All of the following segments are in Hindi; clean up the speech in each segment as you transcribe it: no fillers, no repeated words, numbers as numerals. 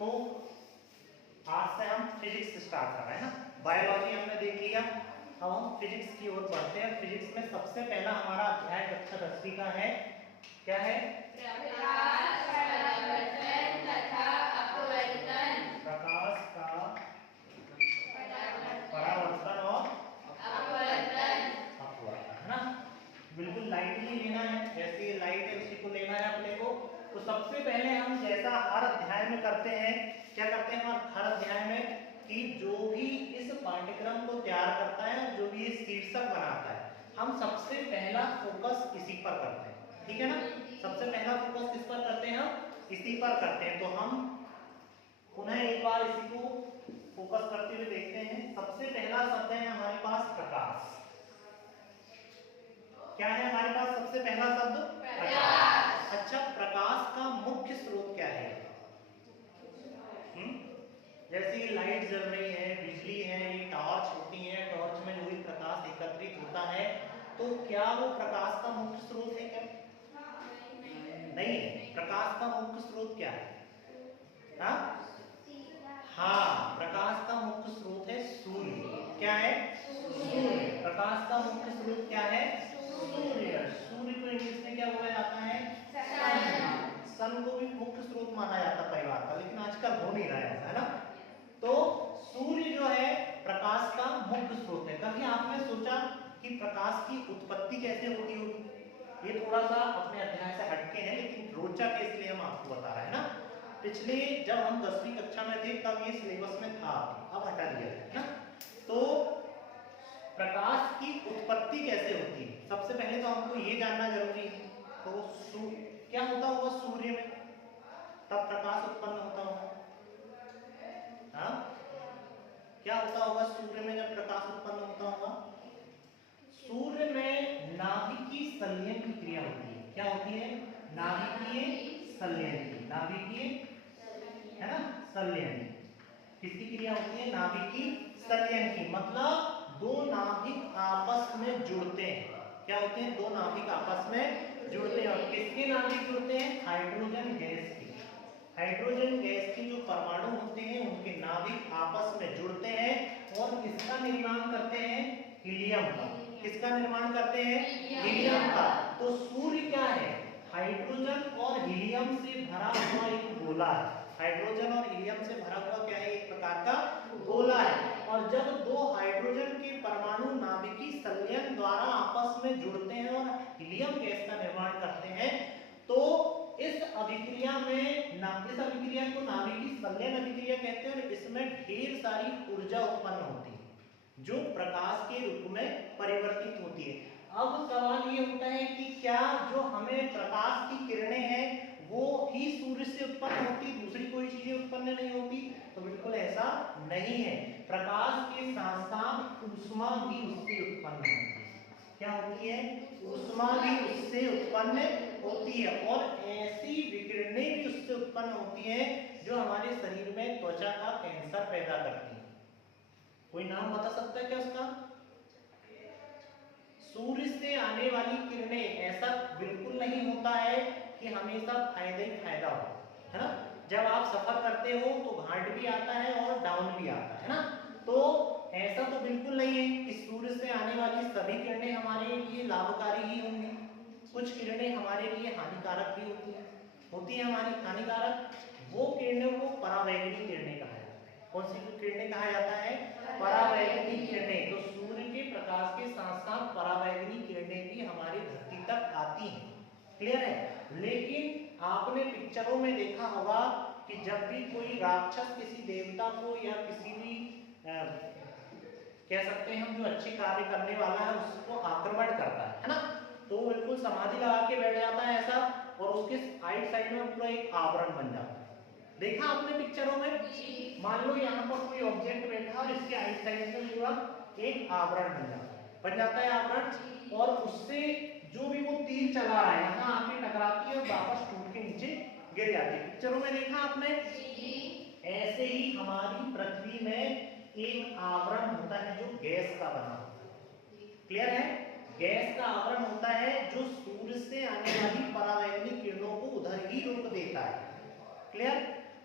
तो आज से हम फिजिक्स स्टार्ट कर रहे हैं ना। बायोलॉजी हमने देख लिया, अब हम फिजिक्स की ओर बढ़ते हैं। फिजिक्स में सबसे पहला हमारा अध्याय कक्षा 10वीं का है, क्या है? प्रकाश, परावर्तन तथा अपवर्तन। प्रकाश का परावर्तन और अपवर्तन है ना। बिल्कुल लाइटली लेना है, जैसे ये लाइट है उसी को लेना है अपने को। तो सबसे पहले हम जैसा हर अध्याय में करते हैं, क्या करते हैं हम हर अध्याय में, कि जो भी इस पाठ्यक्रम को तैयार करता है, जो भी शीर्षक बनाता है, हम सबसे पहला फोकस इसी पर करते हैं, ठीक है ना। सबसे पहला फोकस किस पर करते हैं? हम इसी पर करते हैं। तो हम पुनः एक बार इसी को फोकस करते हुए देखते हैं। सबसे पहला शब्द है हमारे पास प्रकाश। क्या है हमारे पास सबसे पहला शब्द? प्रकाश। अच्छा, प्रकाश का मुख्य स्रोत क्या है? जैसे ये लाइट जल रही है, बिजली है, ये टॉर्च होती है, टॉर्च में जो भी प्रकाश एकत्रित होता है, तो क्या वो प्रकाश का मुख्य स्रोत है क्या? नहीं है। प्रकाश का मुख्य स्रोत क्या है? हाँ, प्रकाश का मुख्य स्रोत है सूर्य। क्या है? सूर्य। प्रकाश का मुख्य स्रोत क्या है? सूर्य। सूर्य को इंग्लिश में क्या बोला जाता है? सन को भी मुख्य स्रोत माना जाता परिवार का, लेकिन आजकल हो नहीं रहा है ऐसा, है ना। तो सूर्य जो है प्रकाश का मुख्य स्रोत है। कभी आपने सोचा कि प्रकाश की उत्पत्ति कैसे होती होगी? ये थोड़ा सा अपने अध्याय से हटके है, लेकिन रोचक है, इसलिए हम आपको बता रहे हैं ना। पिछले जब हम 10वीं कक्षा में थे तब ये सिलेबस में था, अब हटा दिया है ना। तो प्रकाश की उत्पत्ति कैसे होती है, सबसे पहले तो हमको ये जानना जरूरी है। तो क्या होता होगा सूर्य में, तब प्रकाश उत्पन्न होता होगा? हाँ, क्या होता होगा सूर्य में जब प्रकाश उत्पन्न होता होगा? सूर्य में नाभिकीय संलयन की क्रिया होती है। क्या होती है? नाभिकीय संलयन की, नाभिकीय है ना, संलयन। किसकी क्रिया होती है? नाभिकीय संलयन की। मतलब दो नाभिक आपस में जुड़ते हैं। क्या होते हैं? दो नाभिक आपस में जुड़ते हैं। और किसके नाभिक जुड़ते हैं? हाइड्रोजन गैस के। हाइड्रोजन गैस के जो परमाणु होते हैं उनके नाभिक आपस में जुड़ते हैं और किसका निर्माण करते हैं? हीलियम का। किसका निर्माण करते हैं? हीलियम का। तो सूर्य क्या है? हाइड्रोजन और हीलियम से भरा हुआ एक गोला है। हाइड्रोजन और हीलियम से भरा हुआ क्या है? एक प्रकार का गोला है। और जब दो हाइड्रोजन के परमाणु नाभिकीय संलयन द्वारा आपस में जुड़ते हैं और हीलियम गैस का निर्माण करते हैं, तो इस अभिक्रिया में इस अभिक्रिया को नाभिकीय संलयन अभिक्रिया कहते हैं। और इसमें ढेर सारी ऊर्जा उत्पन्न होती है जो प्रकाश के रूप में परिवर्तित होती है। अब सवाल ये होता है कि क्या जो हमें प्रकाश की किरणें हैं वो ही सूर्य से उत्पन्न होती, दूसरी कोई चीजें उत्पन्न नहीं होती? तो बिल्कुल ऐसा नहीं है। प्रकाश के साथ साथ ऊष्मा भी उससे उत्पन्न होती है। क्या होती है? ऊष्मा भी उससे उत्पन्न होती है। और ऐसी विकिरणें भी उससे उत्पन्न होती हैं जो हमारे शरीर में त्वचा का कैंसर पैदा करती है। कोई नाम बता सकता है क्या उसका? सूर्य से आने वाली किरणें, ऐसा बिल्कुल नहीं होता है कि हमेशा फायदा ही फायदा हो, है ना। जब आप सफर करते हो तो घाट भी आता है और डाउन भी आता है ना। तो ऐसा तो बिल्कुल नहीं है कि सूर्य से आने वाली सभी किरणें हमारे लिए लाभकारी ही होंगी। कुछ किरणें हमारे लिए हानिकारक भी होती है हमारी हानिकारक। वो किरणों को परावैंगनी किरणें कहा जाता है। कौन सी किरणें कहा जाता है? परावैंगनी किरणें। तो सूर्य के प्रकाश के साथ साथ परावैंगनी किरणें भी हमारी धरती तक आती हैं। क्लियर है? लेकिन आपने पिक्चरों में देखा होगा कि जब भी कोई राक्षस किसी देवता को या किसी भी कह सकते हैं हम जो अच्छे कार्य करने वाला है उसको आक्रमण करता है ना, तो वो बिल्कुल समाधि लगा के बैठ जाता है ऐसा, और उसके साइड साइड में पूरा एक आवरण बन जाता है। देखा आपने पिक्चरों में? मान लो यहाँ पर कोई ऑब्जेक्ट बैठा और इसके साइड साइड में पूरा एक आवरण बन जाता है आवरण, और उससे जो भी वो तीर चला रहा है यहाँ आके टकराती है और वापस टूट के नीचे गिर जाती है। पिक्चरों में देखा आपने? ऐसे ही हमारी पृथ्वी में एक आवरण होता है जो गैस का बना होता है। क्लियर है? गैस का आवरण होता है जो सूर्य से आने वाली परावैंगनी किरणों को उधर ही रोक देता है। क्लियर?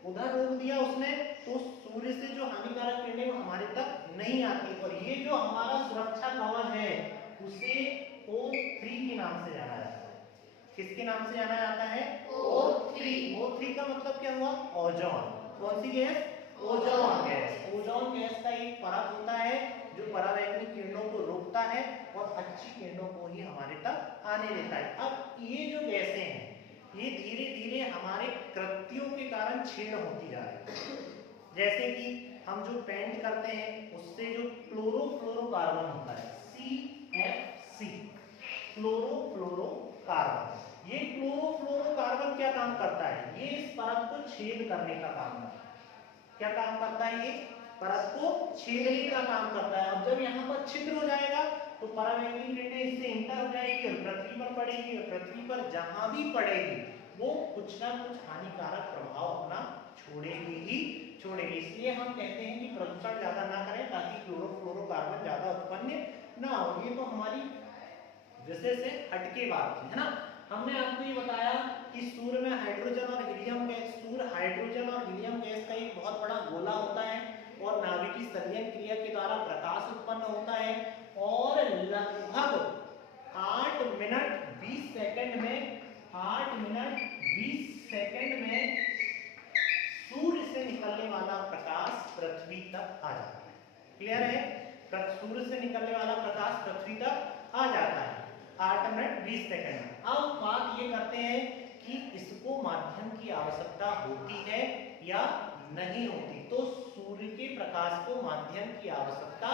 उधर रोक दिया उसने, तो सूर्य से जो हानिकारक किरणें हमारे तक नहीं आती। और ये जो हमारा सुरक्षा कवच है उसे O3 के नाम से जाना जाता है। किसके नाम से जाना जाता है? O3। O3 का मतलब क्या हुआ? ओजोन। कौन सी gas? Ozone gas. Ozone gas का एक परत होता है जो पराबैंगनी किरणों को रोकता है और अच्छी किरणों को ही हमारे तक आने देता है। अब ये जो गैसें हैं ये धीरे धीरे हमारे कृत्यों के कारण क्षीण होती जा रही है। जैसे कि हम जो पेंट करते हैं उससे जो क्लोरोफ्लोरोकार्बन होता है CFC, क्लोरोफ्लोरोकार्बन, ये क्लोरोफ्लोरोकार्बन क्या काम करता है? ये इस परत को छेद करने का काम करता है। क्या काम करता है? ये परत को छेदने का काम करता है। अब जब यहाँ पर छिद्र हो जाएगा तो पराबैंगनी किरणें इससे इंटर हो जाएगी और पृथ्वी पर पड़ेगी, और पृथ्वी पर जहां भी पड़ेगी वो कुछ ना कुछ हानिकारक प्रभाव अपना छोड़ेगी ही छोड़ेगी। इसलिए हम कहते हैं कि प्रदूषण ज्यादा ना करें ताकि क्लोरोफ्लोरोकार्बन ज्यादा उत्पन्न ना हो। ये तो हमारी विषय से हटके बात थी, है ना। हमने आपको ये बताया कि सूर्य में हाइड्रोजन और हीलियम गैस, सूर्य हाइड्रोजन और हीलियम गैस का एक बहुत बड़ा गोला होता है और नाभिकीय संलयन क्रिया के द्वारा प्रकाश उत्पन्न होता है और लगभग 8 मिनट 20 सेकंड में 8 मिनट 20 सेकंड में सूर्य से निकलने वाला प्रकाश पृथ्वी तक आ जाता है। क्लियर है? सूर्य से निकलने वाला प्रकाश पृथ्वी तक आ जाता है 8 मिनट 20 सेकंड। अब बात ये करते हैं कि इसको माध्यम की आवश्यकता होती है या नहीं होती। तो सूर्य के प्रकाश को माध्यम की आवश्यकता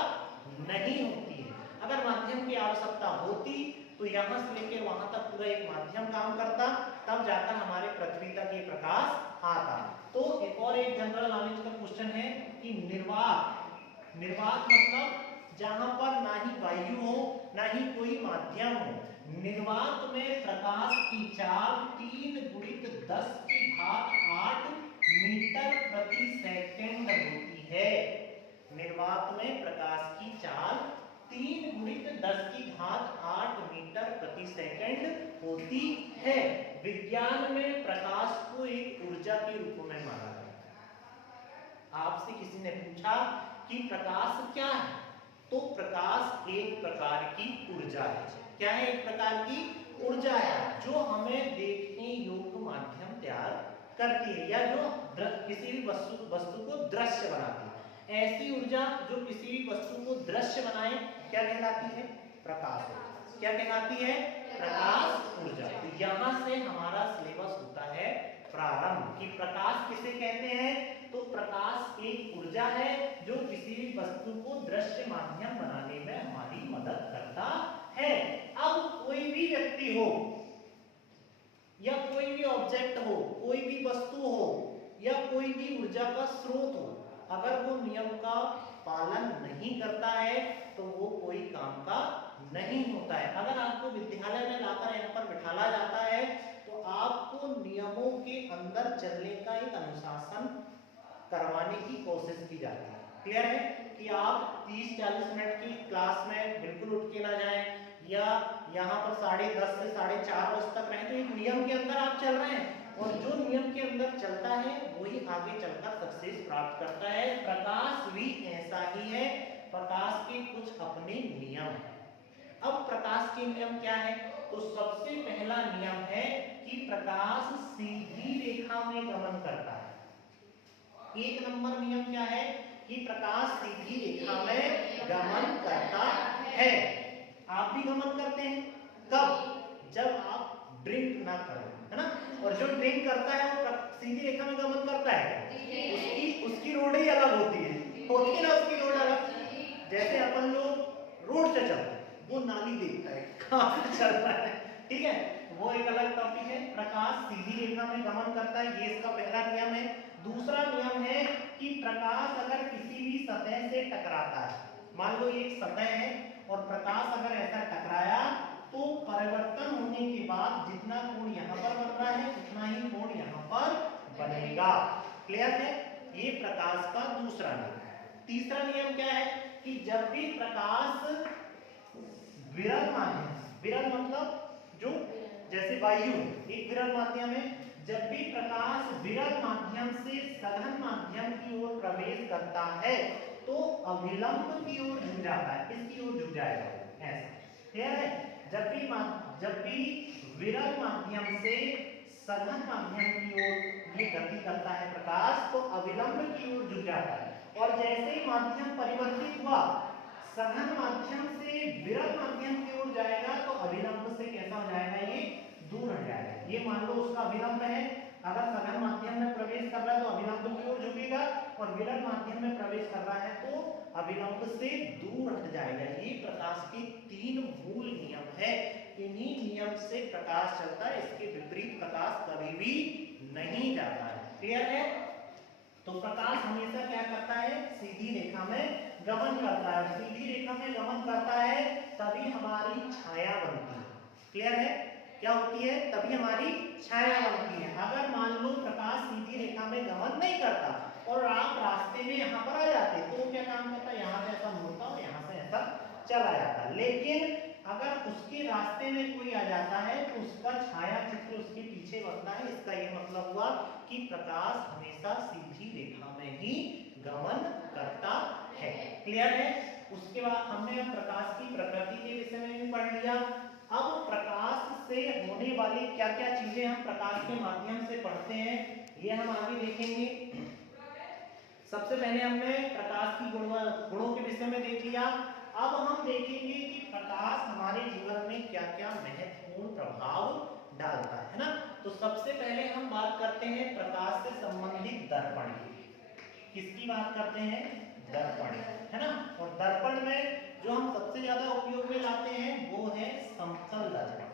नहीं होती है। अगर माध्यम की आवश्यकता होती तो यहां से लेकर वहां तक पूरा एक माध्यम काम करता, तब जाकर हमारे पृथ्वी तक ये प्रकाश आता। तो एक और एक जनरल नॉलेज का क्वेश्चन है कि निर्वात, निर्वात मतलब जहां पर ना ही वायु हो ना ही कोई माध्यम हो, निर्वात में प्रकाश की चाल 3 गुणित 10 की घात 8 मीटर प्रति सेकंड होती है। निर्वात में प्रकाश की चाल 3 गुणित 10 की घात 8 मीटर प्रति सेकंड होती है। विज्ञान में प्रकाश को एक ऊर्जा के रूप में माना जाता है। आपसे किसी ने पूछा कि प्रकाश क्या है, तो प्रकाश एक प्रकार की ऊर्जा है। क्या है? एक प्रकार की ऊर्जा है जो हमें देखने योग्य माध्यम तैयार करती है या जो किसी भी वस्तु को दृश्य बनाती है। ऐसी ऊर्जा जो किसी भी वस्तु को दृश्य बनाए क्या कहलाती है? प्रकाश ऊर्जा। क्या कहलाती है? प्रकाश ऊर्जा। तो यहां से हमारा सिलेबस होता है प्रारंभ कि प्रकाश किसे कहते हैं। तो प्रकाश एक ऊर्जा है जो किसी भी वस्तु को दृश्य माध्यम बनाने में हमारी मदद करता है। अब कोई भी व्यक्ति हो या कोई भी ऑब्जेक्ट हो, कोई भी वस्तु हो या कोई भी ऊर्जा का स्रोत हो, अगर वो नियम का पालन नहीं करता है तो वो कोई काम का नहीं होता है। अगर आपको विद्यालय में लाकर यहाँ पर बिठाला जाता है तो आपको नियमों के अंदर चलने का एक अनुशासन करवाने की कोशिश की जाती है। क्लियर है कि आप 30-40 मिनट की क्लास में बिल्कुल उठ के ना जाएं या यहाँ पर 10:30 से 4:30 बजे तक रहें। तो एक नियम के अंदर आप चल रहे हैं और जो नियम के अंदर चलता है वही आगे चलकर सक्सेस प्राप्त करता है। प्रकाश भी ऐसा ही है। प्रकाश के कुछ अपने नियम हैं। अब प्रकाश के नियम क्या है? तो सबसे पहला नियम है कि प्रकाश सीधी रेखा में गमन करता है। 1 नंबर नियम क्या है कि प्रकाश सीधी रेखा में गमन करता है। आप भी गमन करते हैं कब? जब आप ड्रिंक ना करें, है ना। और जो ड्रिंक करता है वो सीधी रेखा में गमन करता है। उसकी रोड ही अलग होती है ना, उसकी रोड अलग। जैसे अपन लोग रोड से चलते हैं, वो नाली देखता है कहां से चल रहा है, ठीक है, वो एक अलग टॉपिक है। प्रकाश सीधी रेखा में गमन करता है, ये इसका पहला नियम है। दूसरा नियम है कि प्रकाश अगर किसी भी सतह से टकराता है, मान लो एक सतह है और प्रकाश अगर ऐसा टकराया तो परिवर्तन होने के बाद जितना कोण यहाँ पर बन रहा है उतना ही कोण यहाँ पर बनेगा। क्लियर है? ये प्रकाश का दूसरा नियम। तीसरा नियम क्या है कि जब भी प्रकाश विरल माध्यम, विरल मतलब जो जैसे वायु एक विरल माध्यम है, जब भी प्रकाश विरल माध्यम से सघन माध्यम की ओर प्रवेश करता है तो अविलंब की ओर झुक जाता है, इसकी ओर झुक जाएगा ऐसा। क्लियर है? जब भी विरल माध्यम से सघन माध्यम की ओर ये गति करता है प्रकाश तो अविलंब की ओर झुक जाता है, और जैसे ही माध्यम परिवर्तित हुआ सघन माध्यम से विरल माध्यम की ओर जाएगा तो अविलंब से कैसा हो जाएगा, ये दूर हट जाएगा। ये मान लो उसका अविलंब है, अगर सघन माध्यम में प्रवेश कर रहा है तो अविलंब की ओर झुकेगा, और विरल माध्यम में प्रवेश कर रहा है तो अविलंब से दूर हट जाएगा। ये प्रकाश के 3 मूल नियम है, इन्हीं नियम से प्रकाश चलता है, इसके विपरीत प्रकाश कभी भी नहीं जाता है। क्लियर है? तो प्रकाश हमेशा क्या करता है, सीधी रेखा में गमन करता है, सीधी रेखा में गमन करता है तभी हमारी छाया बनती है। क्लियर है? क्या होती है? तभी हमारी छाया बनती है। अगर मान लो प्रकाश सीधी रेखा में गमन नहीं करता और आप रास्ते में यहाँ पर आ जाते तो क्या काम करता, यहाँ से ऐसा मुड़ता और यहाँ से ऐसा चला जाता। लेकिन अगर उसके रास्ते में कोई आ जाता है तो उसका छाया चित्र उसके पीछे बनता है। इसका ये मतलब हुआ कि प्रकाश हमेशा सीधी रेखा में ही गमन करता है। क्लियर है? उसके बाद हमने प्रकाश की प्रकृति के विषय में भी पढ़ लिया। अब प्रकाश से होने वाली क्या क्या चीजें हम प्रकाश के माध्यम से पढ़ते हैं ये हम आगे देखेंगे। सबसे पहले हमने प्रकाश की गुणों के विषय में देख लिया। अब हम देखेंगे कि प्रकाश हमारे जीवन में क्या क्या महत्वपूर्ण प्रभाव डालता है ना। तो सबसे पहले हम बात करते हैं प्रकाश से संबंधित दर्पण की। किसकी बात करते हैं? दर्पण, है ना। और दर्पण में जो हम सबसे ज्यादा उपयोग में लाते हैं वो है समतल दर्पण।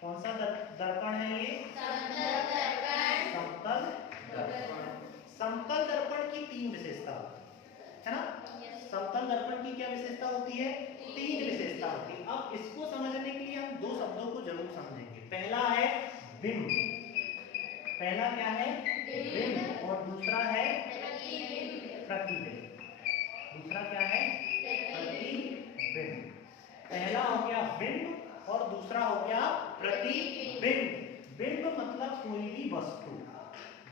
कौन सा दर्पण है ये? समतल दर्पण। समतल दर्पण की 3 विशेषता है ना। समतल दर्पण की क्या विशेषता होती है? 3 विशेषता होती है। अब इसको समझने के लिए हम 2 शब्दों को जरूर समझेंगे। पहला है बिंब। पहला क्या है? बिंब। और दूसरा है प्रतिबिंब। दूसरा क्या है? प्रतिबिंब। पहला हो गया बिंब और दूसरा हो गया प्रतिबिंब। बिंब मतलब कोई भी वस्तु,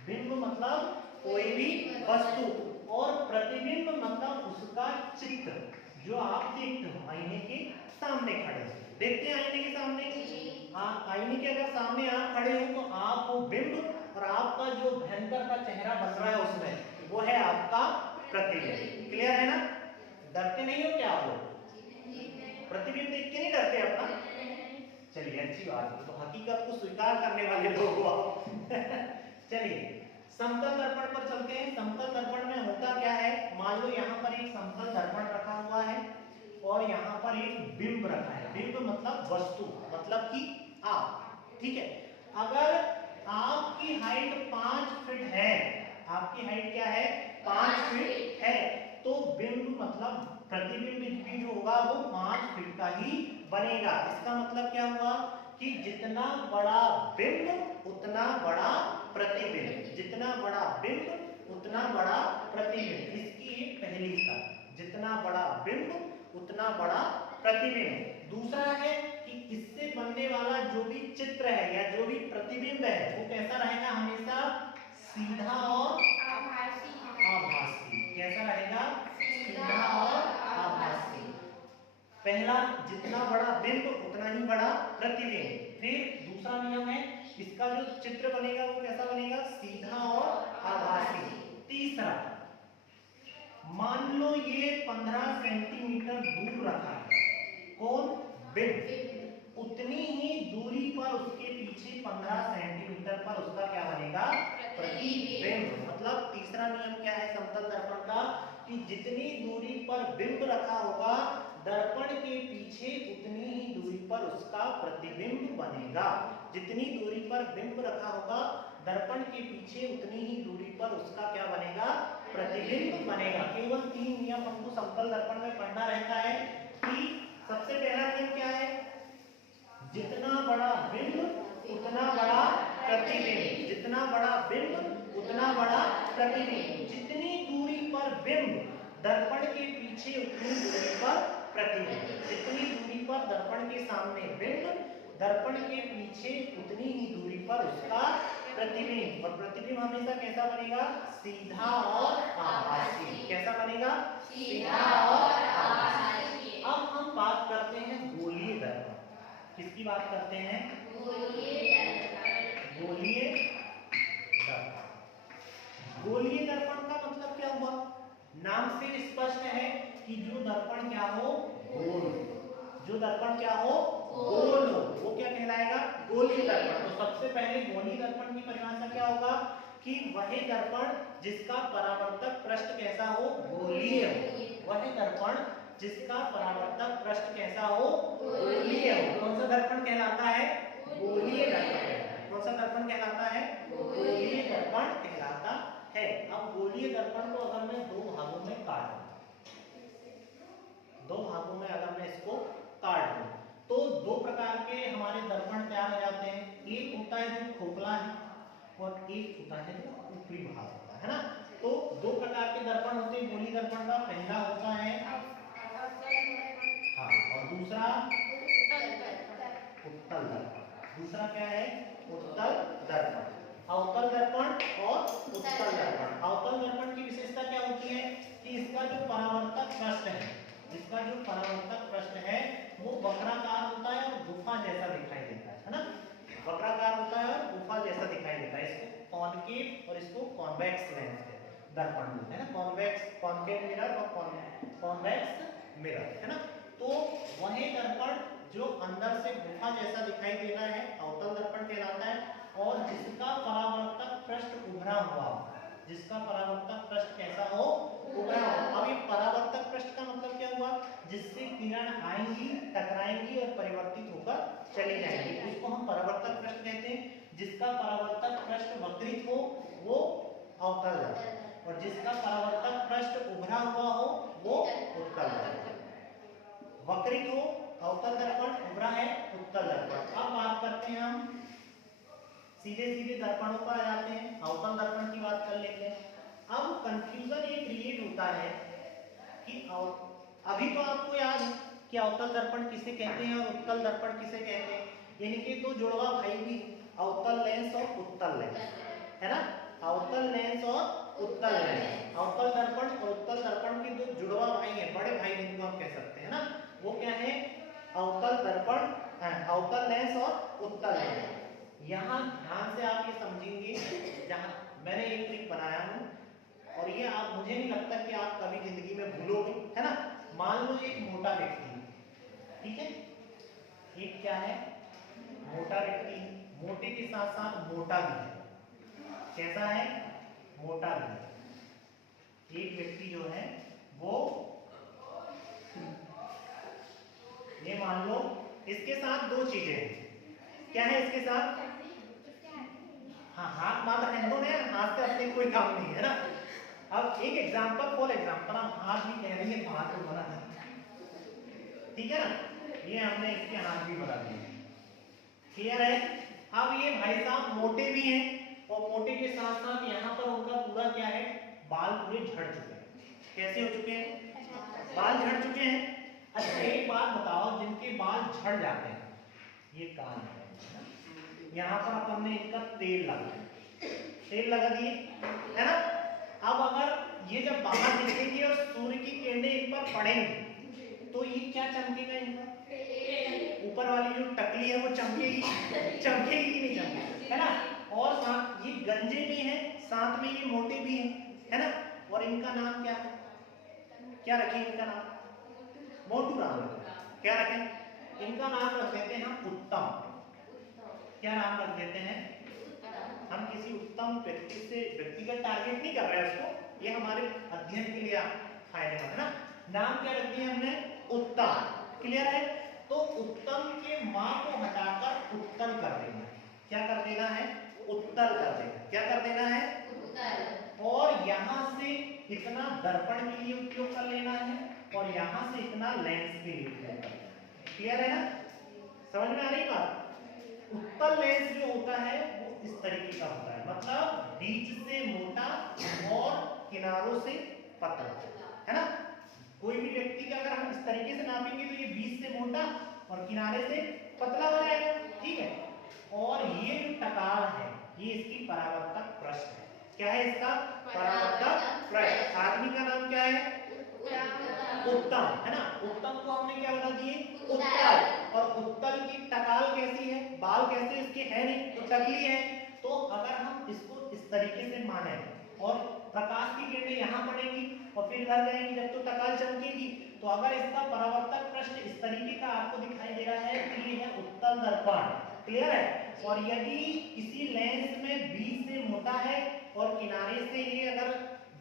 बिंब मतलब कोई भी वस्तु, और प्रतिबिंब मतलब उसका चित्र जो आप देखते हो आईने के सामने खड़े हो। देखते हैं आईने के सामने, आईने के अगर सामने आप खड़े हो तो आप वो बिंब और आपका जो भयंकर का चेहरा बन रहा है उसमें वो है आपका प्रतिबिंब। क्लियर है ना? डरते नहीं हो क्या आप लोग? प्रतिबिंब देख के नहीं डरते अपना? चलिए अच्छी बात है, तो हकीकत को स्वीकार करने वाले लोग हो आप। चलिए समतल दर्पण पर चलते हैं। समतल दर्पण में होता क्या है, मान लो यहाँ पर एक समतल दर्पण रखा हुआ है और यहाँ पर एक बिंब रखा है। बिंब मतलब वस्तु, मतलब कि आप, ठीक है। अगर आपकी हाइट 5 फीट है, आपकी हाइट क्या है? 5 फीट है, तो बिंब मतलब प्रतिबिंब भी जो होगा वो 5 फीट का ही बनेगा। इसका मतलब क्या हुआ कि जितना बड़ा बिंब उतना बड़ा प्रतिबिंब, जितना बड़ा बिंब उतना बड़ा प्रतिबिंब। इसकी एक पहली शर्त, जितना बड़ा बिंब उतना बड़ा प्रतिबिंब। दूसरा है कि इससे बनने वाला जो भी चित्र है या जो भी प्रतिबिंब है वो कैसा रहेगा? हमेशा सीधा और आभासी। कैसा रहेगा? सीधा और आभासी। पहला, जितना बड़ा बिंब उतना ही बड़ा प्रतिबिंब। फिर दूसरा नियम है, इसका जो चित्र बनेगा वो कैसा बनेगा? सीधा और आभासी। तीसरा, मान लो ये 15 सेंटीमीटर दूर रखा है, कौन? बिंब। उतनी ही दूरी पर उसके पीछे 15 सेंटीमीटर पर उसका क्या बनेगा? प्रतिबिंब। मतलब तीसरा नियम क्या है समतल दर्पण का कि जितनी दूरी पर बिंब रखा होगा दर्पण के पीछे उतनी ही दूरी पर उसका प्रतिबिंब बनेगा। जितनी दूरी पर बिंब रखा होगा दर्पण के पीछे उतनी ही दूरी पर उसका क्या बनेगा? प्रतिबिंब बनेगा। केवल 3 नियम हमको समतल दर्पण में पढ़ना रहता है कि सबसे पहला नियम क्या है? जितना बड़ा बिंब उतना बड़ा प्रतिबिंब। जितना बड़ा बिंब उतना बड़ा प्रतिबिंब। जितनी दूरी पर बिंब दर्पण के पीछे उतनी दूरी पर प्रतिबिंब। जितनी दूरी पर दर्पण के सामने बिंब दर्पण के पीछे उतनी ही दूरी पर उसका प्रतिबिंब। और प्रतिबिंब हमेशा कैसा बनेगा? सीधा और आभासी। कैसा बनेगा? सीधा और आभासी। अब हम बात करते हैं गोलीय दर्पण। किसकी बात करते हैं? गोलीय दर्पण। गोलीय दर्पण। गोलीय दर्पण का मतलब क्या हुआ? नाम से स्पष्ट है कि जो दर्पण क्या हो? गोल। जो दर्पण क्या हो? गोल हो, वो क्या कहलाएगा? गोलीय दर्पण। तो सबसे पहले गोलीय दर्पण की परिभाषा क्या होगा? कि वह दर्पण जिसका परावर्तक पृष्ठ कैसा हो? गोलीय हो। वह दर्पण जिसका परावर्तक पृष्ठ कैसा हो? गोलीय हो। कौन सा दर्पण कहलाता है? गोलीय दर्पण। कौन सा दर्पण कहलाता है? गोलीय दर्पण कहलाता है। अब गोलीय दर्पण को अगर मैं दो भागों में काट दूं, दो भागों में अगर मैं इसको काट दूं, तो दो प्रकार के हमारे दर्पण तैयार हो जाते हैं। एक होता है जो खोखला है और एक होता है जो ऊपरी भाग होता है ना। तो दो प्रकार के दर्पण होते हैं गोलीय दर्पण का। पहला होता है हाँ, और दूसरा उत्तल दर्पण। दूसरा क्या है? उत्तल दर्पण। अवतल दर्पण और उत्तल दर्पण। अवतल दर्पण की विशेषता क्या होती है? कि इसका जो परावर्तक पृष्ठ है, इसका जो परावर्तक पृष्ठ है वो वक्राकार होता है और गुफा जैसा दिखाई देता है ना। वक्राकार होता है और गुफा जैसा दिखाई देता है। इसको कॉनकेव और इसको कॉन्वेक्स लेंस के दर्पण बोलते हैं ना। कॉन्वेक्स, कॉनकेव मिरर और कॉन्वेक्स मिरर, है ना। तो वही दर्पण जो अंदर से गुफा जैसा दिखाई देता है अवतल दर्पण कहलाता है, और जिसका परावर्तक पृष्ठ उभरा हुआ हो। जिसका परावर्तक पृष्ठ कैसा हो? उभरा हो। अब ये परावर्तक पृष्ठ का मतलब क्या हुआ? जिससे किरण आएंगी, टकराएंगी और परिवर्तित होकर चली जाएंगी, उसको हम परावर्तक पृष्ठ कहते हैं। जिसका परावर्तक पृष्ठ वक्रित हो वो अवतल दर्पण, और जिसका परावर्तक पृष्ठ उभरा हुआ हो वो उत्तल दर्पण। वक्रित हो अवतल दर्पण, उभरा है उत्तल दर्पण। अब बात करते हैं हम सीधे सीधे दर्पणों पर आ जाते हैं। अवतल दर्पण की बात कर लेते हैं। अब कंफ्यूजन ये क्रिएट होता है कि अभी तो आपको याद है कि अवतल दर्पण किसे कहते हैं और उत्तल दर्पण किसे कहते हैं। इनके दो जुड़वा भाई भी, अवतल लेंस और उत्तल लेंस, है ना। अवतल लेंस और उत्तल लेंस। अवतल दर्पण और उत्तल दर्पण के दो जुड़वा भाई हैं, बड़े भाई जिनको आप कह सकते हैं ना। वो क्या है? अवतल दर्पण, अवतल लेंस और उत्तल लेंस। यहाँ ध्यान से आप ये समझेंगे, जहाँ मैंने एक ट्रिक बनाया हूँ और ये आप, मुझे नहीं लगता कि आप कभी जिंदगी में भूलोगे, है ना। मान लो एक मोटा व्यक्ति है, ठीक है। एक क्या है? मोटा व्यक्ति है। मोटे के साथ साथ मोटा भी है। कैसा है? मोटा भी है। एक व्यक्ति जो है वो, ये मान लो इसके साथ दो चीजें हैं। क्या है इसके साथ? हाँ, हाथ मात्र है, हाथ से अपने कोई काम नहीं है ना। अब एक एग्जांपल, फॉर एग्जांपल, हम हाथ भी कह रही है, हाथ तो बना है, ठीक है ना। ये हमने इसके हाथ भी बना दिए, क्लियर है। अब ये भाई साहब मोटे भी हैं और मोटे के साथ साथ यहाँ पर उनका पूरा क्या है? बाल पूरे झड़ चुके हैं। कैसे हो चुके हैं? बाल झड़ चुके हैं। अच्छा एक बात बताओ, जिनके बाल झड़ जाते हैं, ये कान है, यहाँ पर अपन ने इनका तेल लगा दिए, है ना। अब अगर ये जब बाहर निकलेंगे और सूर्य की किरणें इन पर पड़ेंगी तो ये क्या चमकेगा? इनका ऊपर वाली जो टकली है वो चमकेगी, चमकेगी कि नहीं चमकेगी, है ना। और साथ ये गंजे भी हैं, साथ में ये मोटे भी हैं, है ना। और इनका नाम क्या है? क्या रखें इनका नाम? मोटू राम। क्या रखें? इनका नाम रख देते हैं हम उत्तम। क्या नाम रख देते हैं? हम किसी उत्तम व्यक्तिगत टारगेट नहीं कर रहे हैं उसको, ये हमारे अध्ययन के लिए फायदेमंद है ना। नाम क्या रख दिया हमने? उत्तम। क्लियर है। तो उत्तम के मां को हटाकर उत्तल कर देना। क्या कर देना है? उत्तल कर देना। क्या कर देना है? उत्तल। और यहां से इतना दर्पण के लिए उपयोग कर लेना है और यहां से इतना लेंस के लिए उपयोग कर लेना है। क्लियर है ना? समझ में आ रही बात? उत्तल लेंस जो होता है वो इस तरीके का होता है, मतलब बीच से मोटा और किनारों से पतला, है ना। कोई भी व्यक्ति का अगर हम इस तरीके से नापेंगे तो ये बीच से मोटा और किनारे से पतला हो जाएगा, ठीक है। और ये जो टकार है, ये इसकी परावर्तक पृष्ठ है। क्या है इसका परावर्तक पृष्ठ। आदमी का नाम क्या है उत्तम, है ना। उत्तम को हमने क्या बता दिए उत्तल। और उत्तल की टकाल कैसी है, बाल कैसे इसके है नहीं तो टकली है। तो अगर हम इसको इस तरीके से माने और प्रकाश की किरणें यहाँ पड़ेंगी और फिर इधर जाएंगी जब तो टकाल चमकेगी। तो अगर इसका परावर्तक पृष्ठ इस तरीके का आपको दिखाई दे रहा है तो ये है उत्तल दर्पण। क्लियर है। और यदि किसी लेंस में बीच से मोटा है और किनारे से ये अगर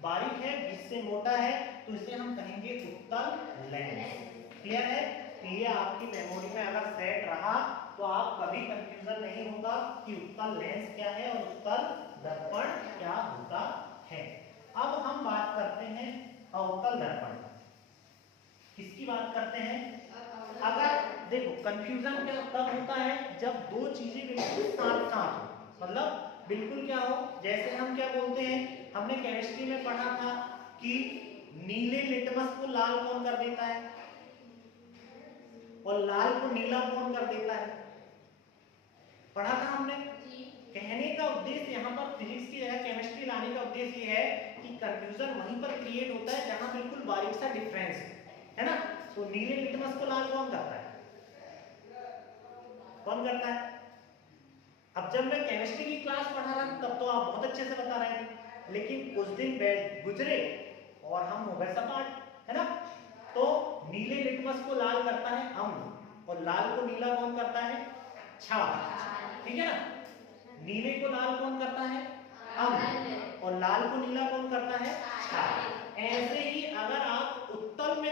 बारीक है, बीच से मोटा है, तो इसे हम कहेंगे उत्तल लेंस। क्लियर है। तो ये आपकी मेमोरी में अगर सेट रहा तो आप कभी कंफ्यूजन नहीं होगा कि उत्तल लेंस क्या है और उत्तल दर्पण क्या होता है। अब हम बात करते हैं अवतल दर्पण। किसकी बात करते हैं। अगर देखो कंफ्यूजन क्या तब होता है जब दो चीजें बिल्कुल साथ साथ हो, मतलब बिल्कुल क्या हो। जैसे हम क्या बोलते हैं, हमने केमिस्ट्री में पढ़ा था कि नीले लिटमस को लाल कौन कर देता है और लाल को नीला कौन कर देता है, पढ़ा था हमने। कहने का उद्देश्य यहाँ पर फिजिक्स की जगह केमिस्ट्री लाने का उद्देश्य ये है कि कंफ्यूजन वहीं पर क्रिएट होता है जहां बिल्कुल बारीक सा डिफरेंस है ना। तो नीले लिटमस को लाल कौन करता है, कौन करता है। अब जब मैं केमिस्ट्री की क्लास पढ़ा रहा तब तो आप बहुत अच्छे से बता रहे थे, लेकिन कुछ दिन गुजरे और हम हो गए सपाट, है ना। तो नीले लिटमस को लाल करता है अम्ल और लाल को नीला कौन करता है क्षार। ठीक है ना। नीले को लाल कौन करता है अम्ल और लाल को नीला कौन करता है क्षार। ऐसे ही अगर आप उत्तल में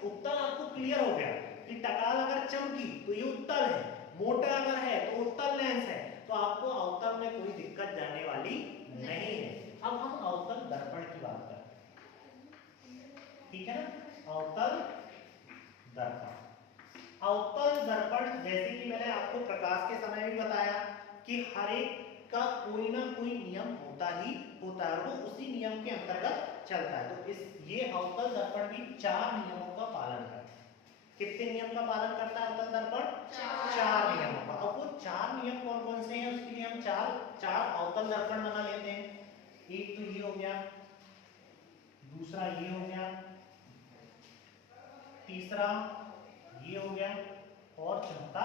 उत्तल आपको क्लियर हो गया कि टकाल अगर चमकी तो ये उत्तल है, मोटा अगर है तो उत्तल लेंस है, तो आपको अवतल में कोई दिक्कत जाने वाली नहीं है। अब हम अवतल दर्पण की बात करते हैं, ठीक है ना। अवतल दर्पण, अवतल दर्पण जैसे कि मैंने आपको प्रकाश के समय भी बताया कि हर एक का कोई ना कोई नियम होता ही होता है, वो उसी नियम के अंतर्गत चलता है। तो इस ये अवतल दर्पण भी 4 नियमों का पालन करता है। कितने नियम का पालन करता है अवतल दर्पण, 4 नियमों का। अब वो 4 नियम कौन कौन से हैं उसके लिए हम चार अवतल दर्पण बना लेते हैं। एक तो ये हो गया, दूसरा ये हो गया, तीसरा ये हो गया और चौथा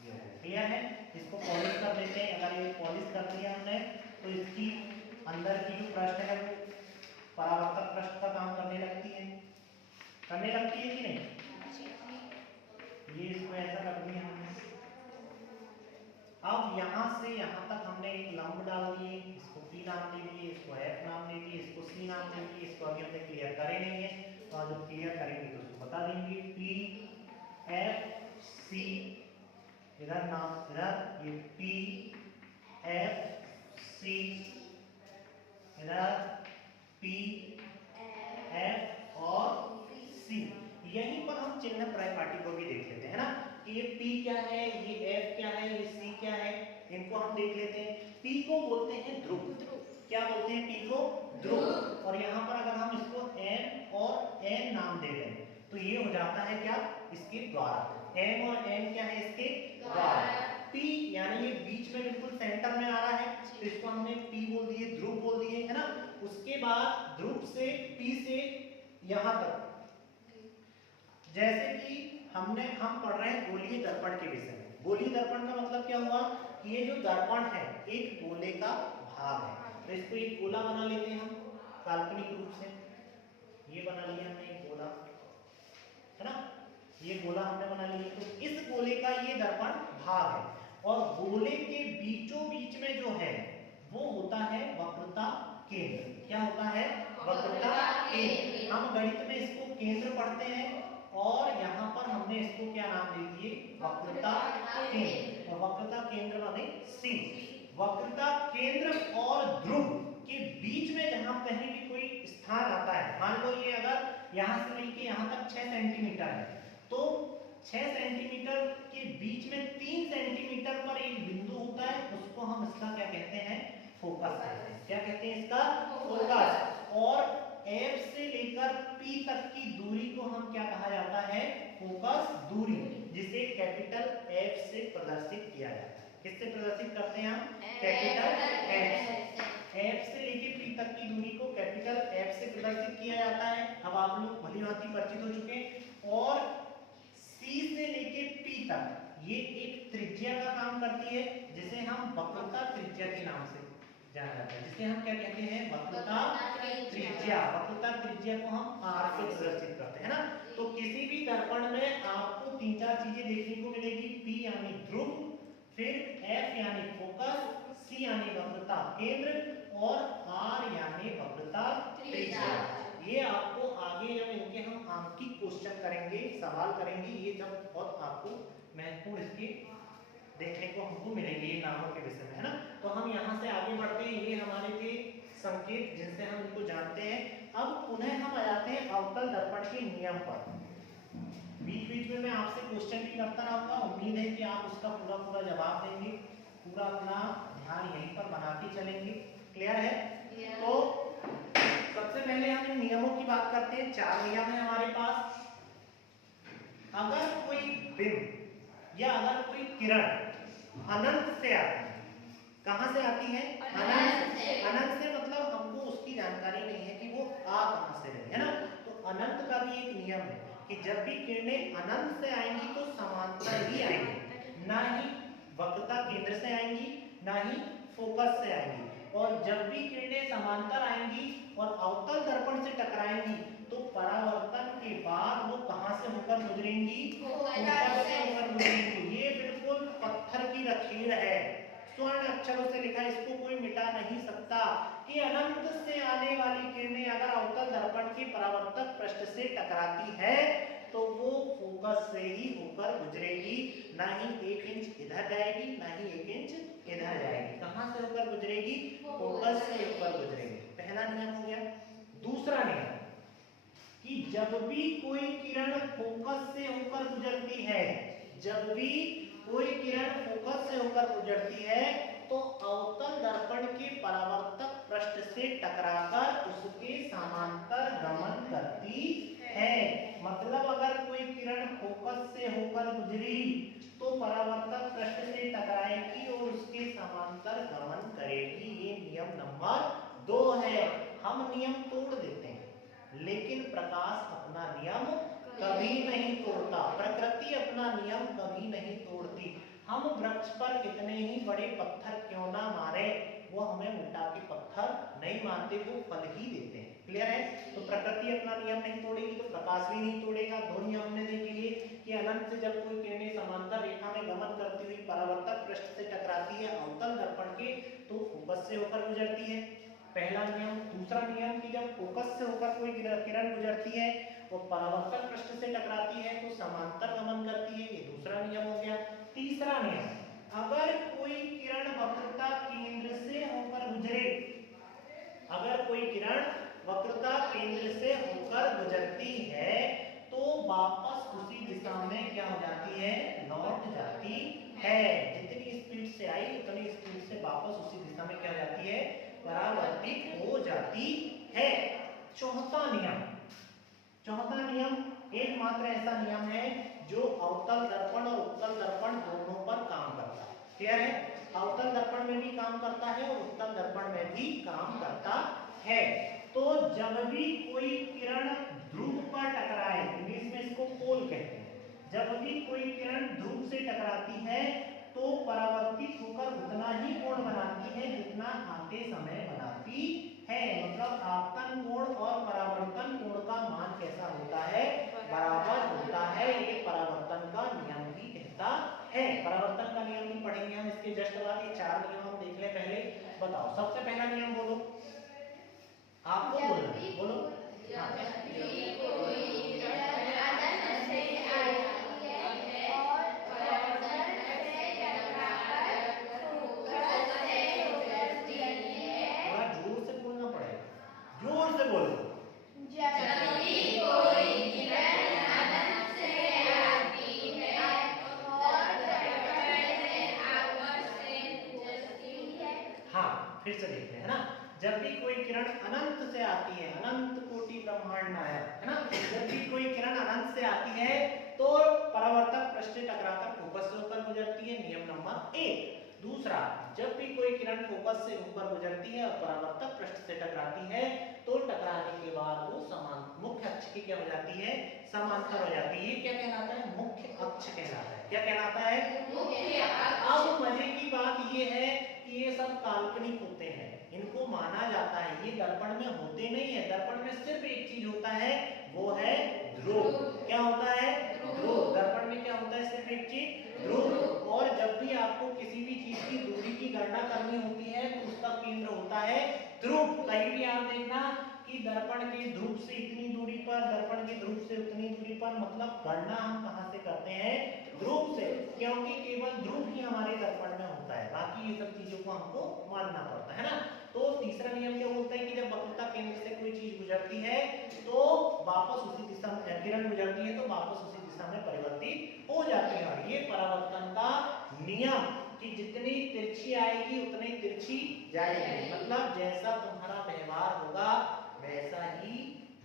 ये हो गया। क्लियर है। इसको पॉलिश कर देते हैं। अगर ये पॉलिश कर दिया हमने तो इसकी अंदर की जो पृष्ठ है वो परावर्तक पृष्ठ का काम करने लगती है कि नहीं। ये इसको ऐसा कर दिया हमने। अब यहाँ से यहाँ तक हमने एक लंब डाल दिए, इसको P नाम दे दिए, इसको F नाम दे दिए, इसको C नाम दे दिए। इसको अभी हमने क्लियर करे नहीं है, तो आज जब क्लियर करेंगे तो उसको बता देंगे। P F C इधर नाम, इधर ये P F C, इधर P F और C। यहीं पर हम चिन्ह प्रपाटी को भी देख लेते हैं ना, कि ये P क्या है, ये F क्या है, ये C क्या है, इनको हम देख लेते हैं। P को बोलते हैं ध्रुव। क्या बोलते हैं P को? ध्रुव। और यहाँ पर अगर हम इसको M और N नाम दे दें तो ये हो जाता है क्या, इसके द्वारा। M और N क्या है, इसके द्वारा। P यानी ये बीच में बिल्कुल सेंटर में आ रहा है, तो इसको हमने P बोल दिए, ध्रुव बोल दिए, है ना। उसके बाद ध्रुव से P से यहाँ तक, जैसे कि हम पढ़ रहे हैं गोलीय दर्पण के विषय में। गोलीय दर्पण का मतलब क्या हुआ कि ये जो दर्पण है एक गोले का भाग है। तो इसको एक गोला बना लेते हैं हम काल्पनिक रूप से। ये बना लिया हमने एक गोला, है ना। ये गोला हमने बना लिया। तो इस गोले का ये दर्पण भाग है और गोले के बीचों बीच में जो है वो होता है वक्रता केंद्र। क्या होता है? वक्रता केंद्र। हम गणित में इसको केंद्र पढ़ते हैं और यहाँ पर हमने इसको क्या नाम दे दिए, वक्रता केंद्र। और वक्रता केंद्र माने C। वक्रता केंद्र और ध्रुव के बीच में जहां कहीं भी कोई स्थान आता है, मान लो ये अगर यहाँ से लेके यहाँ तक 6 सेंटीमीटर है, तो 6 सेंटीमीटर के बीच में 3 सेंटीमीटर पर एक बिंदु होता है, उसको हम इसका क्या कहते हैं, फोकस कहते हैं। क्या कहते हैं इसका? फोकस। और F से लेकर P तक की दूरी को हम क्या कहा जाता है? फोकस दूरी, जिसे कैपिटल F से प्रदर्शित किया जाता है। किससे प्रदर्शित करते हैं हम? कैपिटल एफ से लेके पी तक की दूरी को कैपिटल एफ से प्रदर्शित किया जाता है। अब आप लोग भली भांति परिचित हो चुके हैं। और सी से लेके पी तक ये एक त्रिज्या का काम करती है, जिसे हम वक्रता त्रिज्या के नाम से जाना जाता है, जिसे हम क्या कहते हैं, वक्रता त्रिज्या। वक्रता त्रिज्या को हम आर से प्रदर्शित करते हैं ना। तो किसी भी दर्पण में आपको तीन चार चीजें देखने को मिलेगी, पी यानी ध्रुव, फिर एफ यानी फोकस, सी यानी वक्रता केंद्र और आर यानी वक्रता त्रिज्या। ये आपको आगे जब इनके हम आंकिक क्वेश्चन करेंगे, सवाल करेंगे, ये जब बहुत आपको महत्वपूर्ण इसके देखने को हमको मिलेंगे ये नामों के विषय में, है ना। तो हम यहाँ से आगे बढ़ते हैं। ये हमारे थे संकेत जिनसे हम इनको जानते हैं। अब पुनः हम आ जाते हैं अवतल दर्पण के नियम पर। बीच बीच में मैं आपसे क्वेश्चन भी करता रहूंगा, उम्मीद है कि आप उसका पूरा पूरा जवाब देंगे, पूरा अपना ध्यान यहीं पर बनाते चलेंगे। क्लियर है? तो सबसे पहले हम इन नियमों की बात करते हैं। चार नियम है हमारे पास। अगर कोई बिंब या अगर कोई किरण अनंत से आती है, कहां से आती है? अनंत से। अनंत से मतलब हमको उसकी जानकारी नहीं है कि वो आ कहां से रही है ना। तो अनंत का भी एक नियम है कि जब भी किरणें अनंत से आएंगी तो समांतर ही आएंगी, ना ही वक्रता केंद्र से आएंगी, ना ही फोकस से आएंगी। और जब भी किरणें समांतर आएंगी और अवतल दर्पण से टकराएंगी तो परावर्तन के बाद वो कहां से होकर गुजरेंगी? ऊपर से होकर गुजरेंगी। ये बिल्कुल पत्थर की लकीर है, स्वर्ण अक्षरों से लिखा, इसको कोई मिटा नहीं सकता कि अनंत से आने वाली किरणें अगर अवतल दर्पण के परावर्तक पृष्ठ से टकराती है तो वो फोकस से ही होकर गुजरेगी, ना ही 1 इंच इधर जाएगी, ना ही 1 इंच इधर जाएगी। कहां से होकर गुजरेगी? फोकस से होकर गुजरेगी। पहला नियम हो गया। दूसरा नियम कि जब भी कोई किरण फोकस से होकर गुजरती है, जब भी कोई किरण फोकस से होकर गुजरती है तो अवतल दर्पण के परावर्तक पृष्ठ से टकराकर उसके समांतर गमन करती है। मतलब अगर कोई किरण फोकस से होकर गुजरी तो परावर्तक पृष्ठ से टकराएगी और उसके समांतर गमन करेगी। ये नियम नंबर 2 है। हम नियम तोड़ देते हैं लेकिन प्रकाश अपना नियम कभी नहीं तोड़ता, प्रकृति अपना नियम कभी नहीं तोड़ती। हम वृक्ष पर कितने ही बड़े पत्थर क्यों ना मारे, वो हमें उल्टा के पत्थर नहीं मारते, वो फल ही देते हैं। क्लियर है? तो प्रकृति अपना नियम नहीं तोड़ेगी तो प्रकाश भी नहीं तोड़ेगा। दो नियम हमने देख लिए कि अनंत से जब कोई किरणें समांतर रेखा में गमन करती हुई परावर्तक पृष्ठ से टकराती है अवतल दर्पण के तो फोकस से होकर गुजरती है, पहला नियम। दूसरा नियम कि जब फोकस से होकर कोई किरण गुजरती है और परावर्तक पृष्ठ से टकराती है तो समांतर गमन करती है, ये दूसरा नियम हो गया। तीसरा नियम, अगर कोई किरण वक्रता केंद्र से होकर गुजरे, अगर कोई किरण वक्रता केंद्र से होकर गुजरती है तो वापस उसी दिशा में क्या हो जाती है? लौट जाती है। जितनी स्पीड से आई उतनी स्पीड से वापस उसी दिशा में क्या हो जाती है? परावर्तित हो जाती है। चौथा नियम, चौथा नियम एकमात्र ऐसा नियम है जो अवतल दर्पण और उत्तल दर्पण दोनों पर काम करता है। क्लियर है? अवतल दर्पण में भी काम करता है और उत्तल दर्पण में भी काम करता है। तो जब भी कोई किरण ध्रुव पर टकराए, इंग्लिश में इसको पोल कहते हैं, जब भी कोई किरण ध्रुव से टकराती है तो परावर्तित होकर उतना ही कोण बनाती है जितना आते समय बनाती है। मतलब आपतन कोण और परावर्तन कोण का मान कैसा होता है? बराबर होता है। ये परावर्तन का नियम भी कहता है। परावर्तन का नियम भी पढ़ेंगे हम इसके जस्ट बाद। ये 4 नियम हम देख ले। पहले बताओ सबसे पहला नियम बोलो, आपको बोलना, बोलो। जोर से बोलो। जब भी कोई किरण अनंत से आती है और दर्पण से आकर्षित होती है। हाँ, फिर से देखते हैं ना। जब भी कोई किरण अनंत से आती है, अनंत कोटि ब्रह्मांड नायक, है ना। जब भी कोई किरण अनंत से आती है तो परावर्तक पृष्ठ से टकराकर फोकस से होकर गुजरती है, नियम नंबर 1। दूसरा, जब भी कोई किरण फोकस से ऊपर गुजरती है और परावर्तक पृष्ठ से टकराती है तो टकराने के बाद वो समान मुख्य अक्ष की क्या हो जाती है, समांतर हो जाती है। क्या कहलाता है, मुख्य अक्ष कहलाता है। क्या कहलाता है, मुख्य अक्ष। अब मजे की बात ये है कि ये सब काल्पनिक होते हैं, इनको माना जाता है, ये दर्पण में होते नहीं है। दर्पण में सिर्फ एक चीज होता है, वो है ध्रुव। क्या होता है, ध्रुव। दर्पण में क्या होता है, सिर्फ एक चीज, ध्रुव। और जब भी आपको किसी भी चीज की दूरी की गणना करनी होती है तो उसका केंद्र होता है ध्रुव। कहीं भी आप देखना कि दर्पण के ध्रुव से इतनी दूरी पर, दर्पण के ध्रुव से उतनी दूरी पर, मतलब गणना हम कहां से करते हैं, ध्रुव से, क्योंकि केवल ध्रुव ही हमारे दर्पण में होता है, बाकी ये सब चीजों को हमको मानना पड़ता है ना। तो तीसरा नियम क्या बोलता है कि जब वक्रता केंद्र से कोई चीज गुजरती है तो वापस उसी दिशा में, किरण गुजरती है तो वापस उसी दिशा में परिवर्तित हो जाती है। और ये परावर्तन का नियम कि जितनी तिरछी आएगी उतनी तिरछी जाएगी, मतलब जैसा तुम्हारा व्यवहार होगा वैसा ही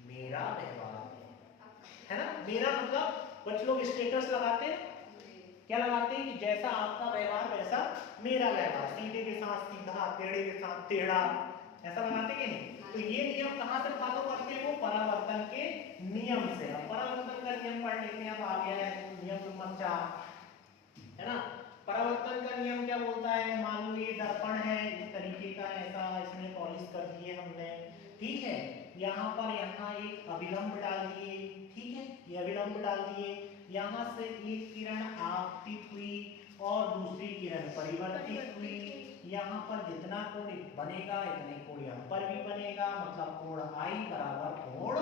मेरा व्यवहार है ना। मेरा मतलब कुछ लोग स्टेटस लगाते हैं, क्या लगाते हैं कि जैसा आपका व्यवहार वैसा मेरा व्यवहार, सीधे के साथ सीधा, टेढ़े के साथ टेढ़ा, ऐसा लगाते हैं नहीं। तो ये नियम कहां से फॉलो करते हैं, वो परावर्तन के नियम से। अब परावर्तन का नियम पढ़ लेते हैं। अब आ गया है नियम नंबर 4, है ना। परावर्तन का नियम क्या बोलता है, मान लो ये दर्पण है, इस तरीके का, ऐसा इसमें पॉलिश कर दिए हमने, ठीक है। यहाँ पर यहाँ एक अभिलंब डाल दिए, ठीक है, ये अभिलंब डाल दिए। यहाँ से एक किरण आपतित हुई और दूसरी किरण परिवर्तित हुई। यहाँ पर जितना कोण बनेगा इतने कोण यहाँ पर भी बनेगा, मतलब कोण I बराबर कोण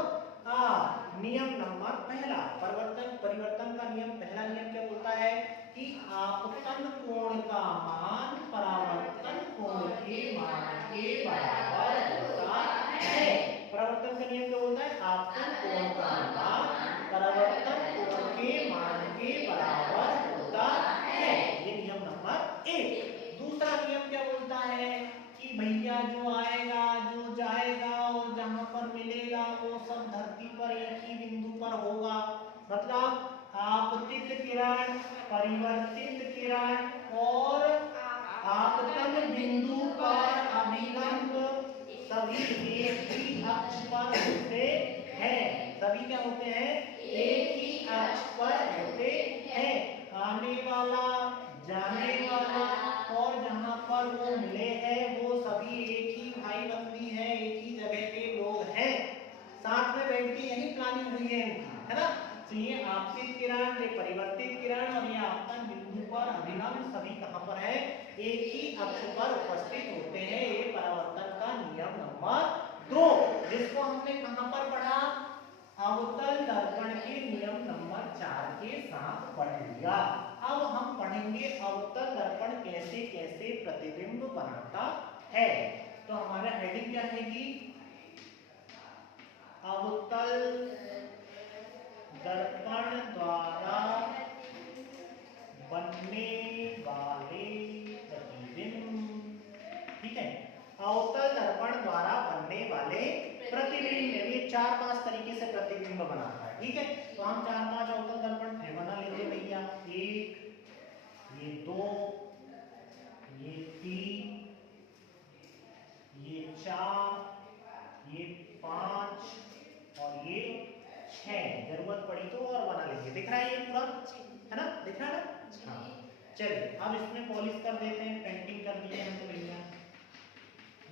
R। नियम नंबर पहला, परिवर्तन का नियम, पहला नियम क्या बोलता है कि आपतन कोण का मान परावर्तन कोण के मान के बराबर होता है। परावर्तन का नियम क्या बोलता है, आपतन कोण का मान परावर्तन कोण के मान के बराबर होता है। ये नियम नंबर 1। दूसरा नियम क्या बोलता है कि भैया जो आएगा जो जाएगा और जहां पर मिलेगा वो सब धरती पर एक ही बिंदु पर होगा, मतलब आपतित किरण, परिवर्तित किरण और आपतन बिंदु पर अभिलंब सभी एक ही अक्ष पर होते हैं। सभी क्या होते हैं, एक ही अक्ष पर होते हैं। आने वाला, जाने वाला और जहां पर वो मिले हैं वो सभी एक ही भाई बंदी है, एक ही जगह के लोग हैं, साथ में बैठ के यही प्लानिंग हुई है ना। तो ये आपतित किरण, ये परिवर्तित किरण और ये आपतन बिंदु पर अभिलंब सभी कहां पर है, एक ही अक्ष पर उपस्थित होते हैं। ये परावर्तन का नियम नंबर 2, जिसको हमने कहां पर पढ़ा, अवतल दर्पण के नियम नंबर 4 के साथ पढ़ लिया। अब हम पढ़ेंगे अवतल दर्पण कैसे कैसे प्रतिबिंब बनाता है। तो हमारा हेडिंग क्या रहेगी, अवतल दर्पण द्वारा बनने वाले प्रतिबिंब, ठीक है। अवतल दर्पण द्वारा बनने वाले प्रतिबिंब, ये 4-5 तरीके से प्रतिबिंब बनाता है, ठीक है। तो हम 4-5 अवतल दर्पण फिर बना लेते भैया, 1, ये 2, ये 3, ये 4, ये 5 और ये 6। जरूरत पड़ी तो और बना लेंगे। दिख रहा है ये पूरा, है ना, दिख रहा है ना। हाँ चलिए अब इसमें पॉलिश कर देते हैं, पेंटिंग कर दी है तो भैया,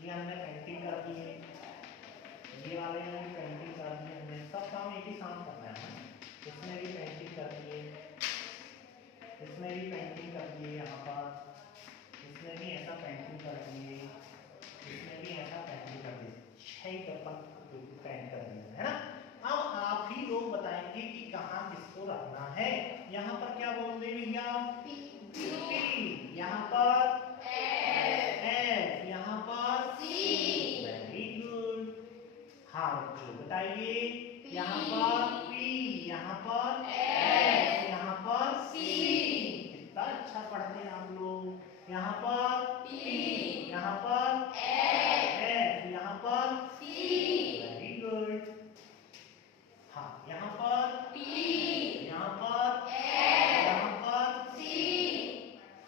ये हमने पेंटिंग कर दी है, ये वाले में भी पेंटिंग कर दी है, हमने सब काम एक ही साथ करना है। इसमें भी पेंटिंग कर दी है, इसमें भी पेंटिंग कर दी है, यहाँ पर इसमें भी ऐसा पेंटिंग कर दी है, इसमें भी ऐसा पेंटिंग कर दी, 6 कपल पेंट कर दिया है ना। अब आप ही लोग बताएंगे कि कहाँ किसको रखना है। यहाँ पर क्या बोल दे भैया, P, यहाँ पर F, यहाँ पर C। Very good. हाँ बच्चों बताइए, यहाँ पर P, यहाँ पर F, यहाँ पर C। कितना अच्छा पढ़ते हैं आप लोग। यहाँ पर P, यहाँ पर F, यहाँ पर C। Very good. हाँ यहाँ पर P, यहाँ पर F, यहाँ पर C।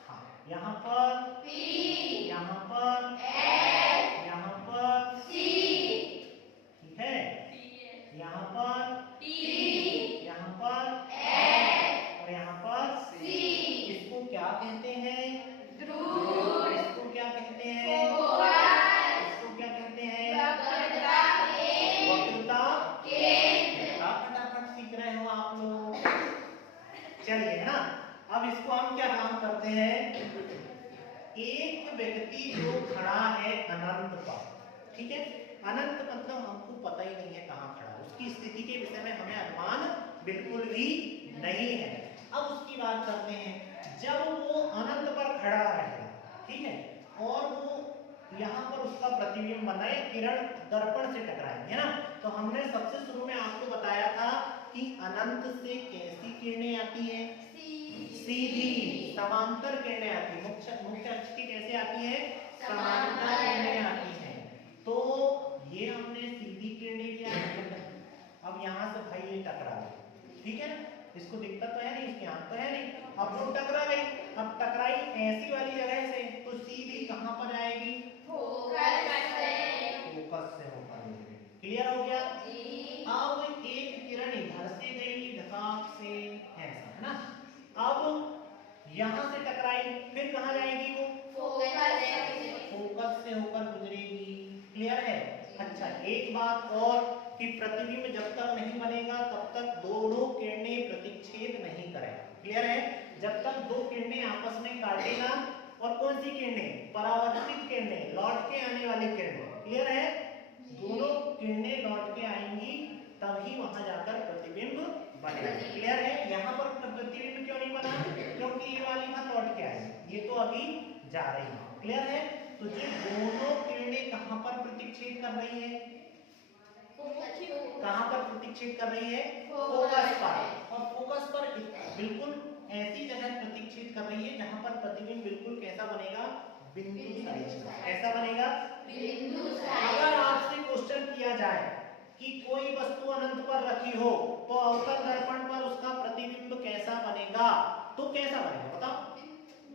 हाँ यहाँ पर P, ठीक है, अनंत मतलब हमको पता ही नहीं है कहाँ खड़ा है, उसकी स्थिति के विषय में हमें अनुमान बिल्कुल भी नहीं है। अब उसकी बात करते हैं, जब वो अनंत पर खड़ा रहेगा, ठीक है, और वो यहाँ पर उसका प्रतिबिंब बनाए, किरण दर्पण से टकराएंगे ना, तो हमने सबसे शुरू में आपको बताया था कि अनंत से कैसी किरणें आती हैं, सीधी समांतर किरणें आती है, मुख्य अक्ष की कैसे आती है, समांतर किरणें आती हैं। तो ये हमने सीधी किरणें क्या है, अब यहाँ से भाई ये टकरा गई, ठीक है, इसको दिखता तो है नहीं, इसकी आंख तो है नहीं, अब वो टकरा गई, अब टकराई ऐसी वाली जगह से, तो सीधी कहाँ पर आएगी, फोकस से होकर गुजरेगी। क्लियर हो गया जी। अब एक किरण इधर से गई ढकाक से, ऐसा है ना, अब यहाँ से टकराई, फिर कहाँ जाएगी वो, फोकस से होकर गुजरेगी। क्लियर है। अच्छा, एक बात और कि प्रतिबिंब जब तक नहीं बनेगा तब तक दोनों किरणें प्रतिच्छेद नहीं करेगा। क्लियर है, जब तक दो किरणें आपस में काटेगा, और कौन सी किरणें, परावर्तित किरणें, लौट के आने वाली किरणें। क्लियर है, दोनों किरणें लौट के आएंगी तभी वहां जाकर प्रतिबिंब बनेगा। क्लियर है, यहाँ पर प्रतिबिंब क्यों नहीं बना, क्योंकि ये वाली वहां लौट के आई, ये तो अभी जा रही है। क्लियर है, तो ये दोनों किरणें कहां पर प्रतिच्छेद कर रही है, कहां पर प्रतिच्छेद कर रही है, फोकस पर, और फोकस पर बिल्कुल ऐसी जगह प्रतिच्छेद कर रही है जहां पर प्रतिबिंब बिल्कुल कैसा बनेगा, बिंदु साइज का। कैसा बनेगा, बिंदु साइज। अगर आपसे क्वेश्चन किया जाए कि कोई वस्तु अनंत पर रखी हो तो अवतल दर्पण पर उसका प्रतिबिंब कैसा बनेगा, तो कैसा बनेगा बताओ,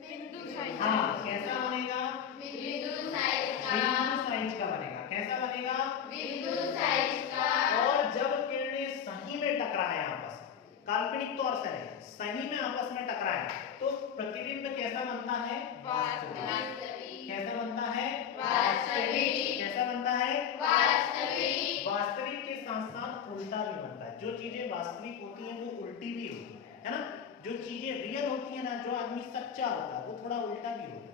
बिंदु साइज। हाँ, कैसा बनेगा, बिंदु साइज का। बिंदु साइज का बनेगा। कैसा बनेगा, बिंदु साइज का। और जब किरणें सही में टकराए आपस में, काल्पनिक तौर से नहीं, सही में आपस में टकराए, तो प्रतिबिंब कैसा बनता है, वास्तविक। कैसा बनता है, वास्तविक। कैसा बनता है, वास्तविक। वास्तविक के साथ साथ उल्टा भी बनता है। जो चीजें वास्तविक होती हैं वो उल्टी भी होती है ना, जो चीजें रियल होती है ना, जो आदमी सच्चा होता है वो थोड़ा उल्टा भी होता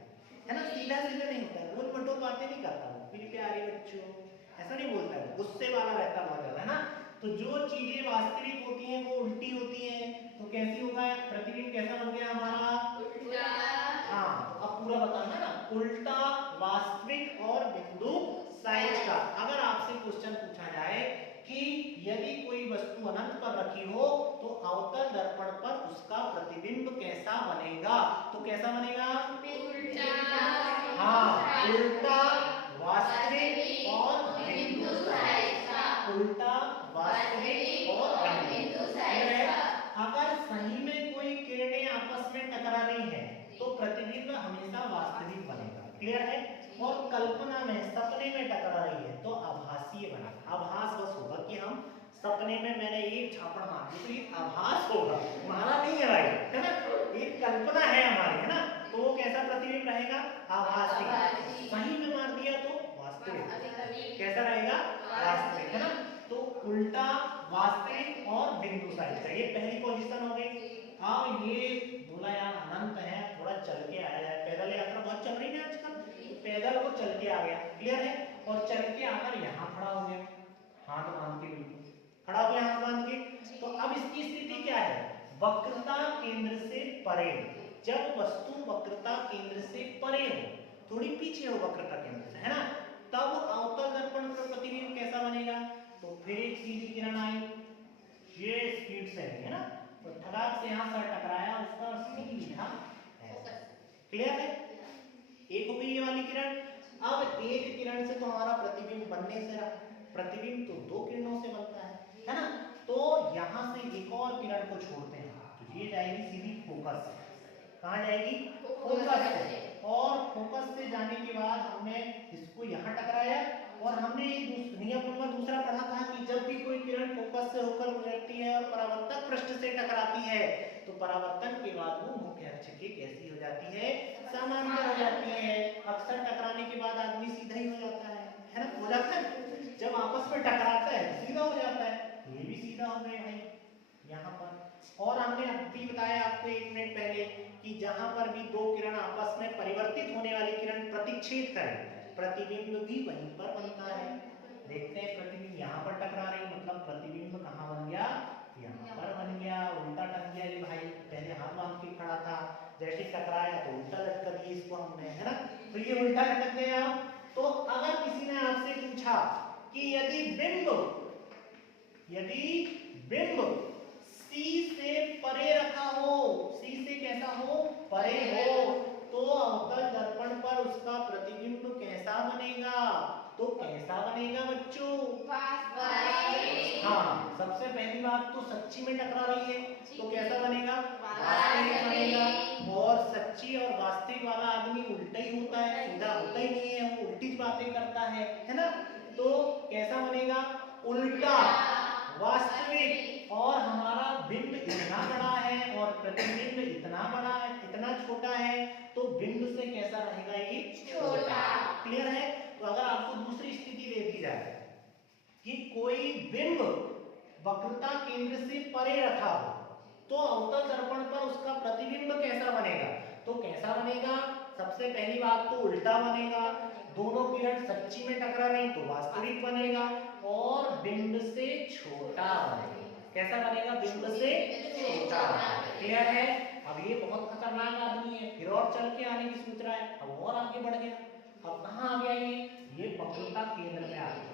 है ना, सीधा सीधा नहीं होता है, गोल मटोल बातें नहीं करता वो, मेरे प्यारे बच्चों ऐसा नहीं बोलता है, गुस्से वाला रहता है बहुत ज्यादा, है ना। तो जो चीजें वास्तविक होती हैं वो उल्टी होती हैं, तो कैसी होगा, प्रतिबिंब कैसा बन गया हमारा, उल्टा। हाँ, तो अब पूरा बताना ना, उल्टा, वास्तविक और बिंदु साइज का। अगर आपसे क्वेश्चन पूछा जाए कि यदि कोई वस्तु अनंत पर रखी हो तो अवतल दर्पण पर उसका प्रतिबिंब कैसा बनेगा, तो कैसा बनेगा, उल्टा। हाँ, उल्टा, वास्तविक और बिंदु साइज का। उल्टा, वास्तविक और बिंदु साइज का। अगर सही में कोई किरणें आपस में टकरा रही हैं तो प्रतिबिंब हमेशा वास्तविक बनेगा। क्लियर है, और कल्पना में, सपने में टकरा रही है तो आभासीय बनेगा। आभास बस होगा कि हम सपने में मैंने एक झापड़ मार दी तो ये आभास होगा, हमारा नहीं है भाई, है ना, एक कल्पना है हमारी, है ना, तो वो कैसा प्रतिबिंब रहेगा, आभासी। सही में मार दिया तो वास्तविक। कैसा रहेगा, वास्तविक, है ना। तो उल्टा, वास्तविक और बिंदु साइज का, ये पहली पोजीशन हो गई। अब ये बोला यार अनंत है, थोड़ा चल के आया जाए, पैदल यात्रा बहुत चल रही है आजकल, पैदल वो चल के आ गया। क्लियर है, और चल के आकर यहाँ खड़ा हो गया, हाथ बांध के, बिल्कुल खड़ा हो गया हाथ बांध के। तो अब इसकी स्थिति क्या है, वक्रता केंद्र से परे। जब वस्तु वक्रता केंद्र से परे हो, थोड़ी पीछे हो वक्रता केंद्र से, है ना, तब अवतल दर्पण पर प्रतिबिंब कैसा बनेगा, तो फिर एक सीधी किरण आई, ये स्पीड से है ना, तो ठगाक से यहाँ सर टकराया, उसका सीधा है। क्लियर है, एक हो गई ये वाली किरण। अब एक किरण से तो हमारा प्रतिबिंब बनने से रहा, प्रतिबिंब तो दो किरणों से बनता है ना, तो यहाँ से एक और किरण को छोड़ते हैं, तो ये जाएगी सीधी फोकस से। कहाँ जाएगी, फोकस से। और फोकस से जाने के बाद हमने इसको यहाँ टकराया, और हमने नियम नंबर दूसरा पढ़ा था कि जब भी कोई किरण फोकस से होकर गुजरती है और परावर्तक पृष्ठ से टकराती है तो परावर्तन के बाद वो मुख्य अक्ष के कैसी हो जाती है, समांतर हो जाती है। अक्सर टकराने के बाद आदमी सीधा ही हो जाता है ना, हो जाता है, जब आपस में टकराता है सीधा हो जाता है, ये भी सीधा हो गए भाई यहाँ पर। और हमने अभी बताया आपको 1 मिनट पहले कि जहां पर भी दो किरण आपस में परिवर्तित होने वाली किरण प्रतिच्छेद करें, प्रतिबिंब भी वहीं पर बनता है। देखते हैं प्रतिबिंब यहाँ पर टकरा रही, मतलब प्रतिबिंब कहाँ बन गया, यहाँ पर बन गया। उल्टा टक गया ये भाई, पहले हाथ बांध के खड़ा था, जैसे टकराया तो उल्टा लटका दिया इसको हमने, है ना, तो ये उल्टा लटक गया। तो अगर किसी ने आपसे पूछा कि यदि बिंब C से परे रखा हो, C से कैसा हो, परे हो, तो अवतल दर्पण पर उसका प्रतिबिंब कैसा बनेगा, तो कैसा बनेगा बच्चों, हाँ, सबसे पहली बात तो सच्ची में टकरा रही है तो कैसा बनेगा, वास्तविक बनेगा। और सच्ची और वास्तविक वाला आदमी उल्टा ही होता है, सीधा होता ही नहीं है, वो उल्टी बातें करता है ना, तो कैसा बनेगा, उल्टा वास्तविक। और हमारा बिंब इतना बड़ा है और प्रतिबिंब इतना बड़ा है, इतना छोटा है, तो बिंब से कैसा रहेगा, ये छोटा। क्लियर है। तो अगर आपको दूसरी स्थिति दे दी जाए कि कोई बिंब वक्रता केंद्र से परे रखा हो, तो अवतल दर्पण पर उसका प्रतिबिंब कैसा बनेगा, तो कैसा बनेगा, सबसे पहली बात तो उल्टा बनेगा, दोनों किरण सच्ची में टकरा रही तो वास्तविक बनेगा, और बिंब से छोटा बनेगा। कैसा बनेगा, बिंब से छोटा। क्लियर है। अब ये बहुत खतरनाक आदमी है, फिर और चल के आने की सोच रहा है, अब और आगे बढ़ गया। अब कहाँ आ गया ये वक्रता केंद्र में आ गया।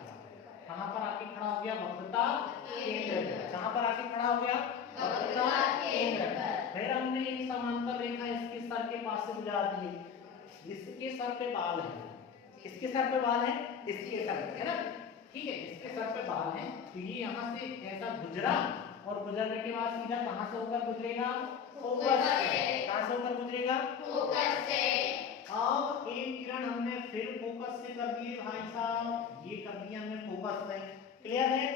कहाँ पर आके खड़ा हो गया, वक्रता केंद्र में। कहाँ पर आके खड़ा हो गया, वक्रता केंद्र। फिर हमने एक समांतर रेखा इसके सर के पास से गुजार दी, इसके सर पे बाल है, इसके सर पे बाल है, इसके सर पे, है ना, ठीक है, इसके सर पे बाल है, तो ये यहाँ से ऐसा गुजरा और गुजरने के बाद सीधा कहाँ से होकर गुजरेगा, फोकस से। कहाँ से होकर गुजरेगा, फोकस से। अब एक किरण हमने फिर फोकस से कर दिए भाई साहब, ये कर दिया हमने फोकस से। क्लियर है।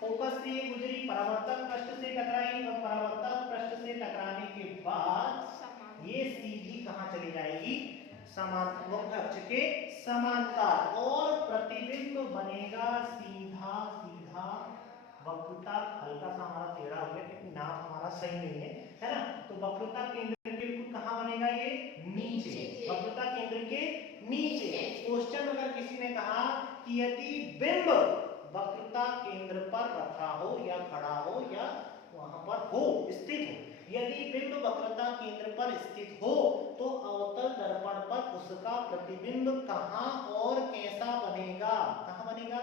फोकस से गुजरी, परावर्तक पृष्ठ से टकराई, और परावर्तक पृष्ठ से टकराने के बाद ये सीधी कहाँ चली जाएगी, समांतर अक्ष के समांतर, और प्रतिबिंब बनेगा सीधा सीधा वक्रता। हल्का सा हमारा टेढ़ा हो गया क्योंकि नाप हमारा सही नहीं है ना, तो वक्रता केंद्र के बिल्कुल कहाँ बनेगा, ये नीचे, वक्रता केंद्र के नीचे। क्वेश्चन अगर किसी ने कहा कि यदि बिंब वक्रता केंद्र पर रखा हो या खड़ा हो या वहां पर हो, स्थित हो, यदि बिंब वक्रता केंद्र पर स्थित हो, तो अवतल दर्पण पर उसका प्रतिबिंब कहां और कैसा बनेगा, कहां बनेगा,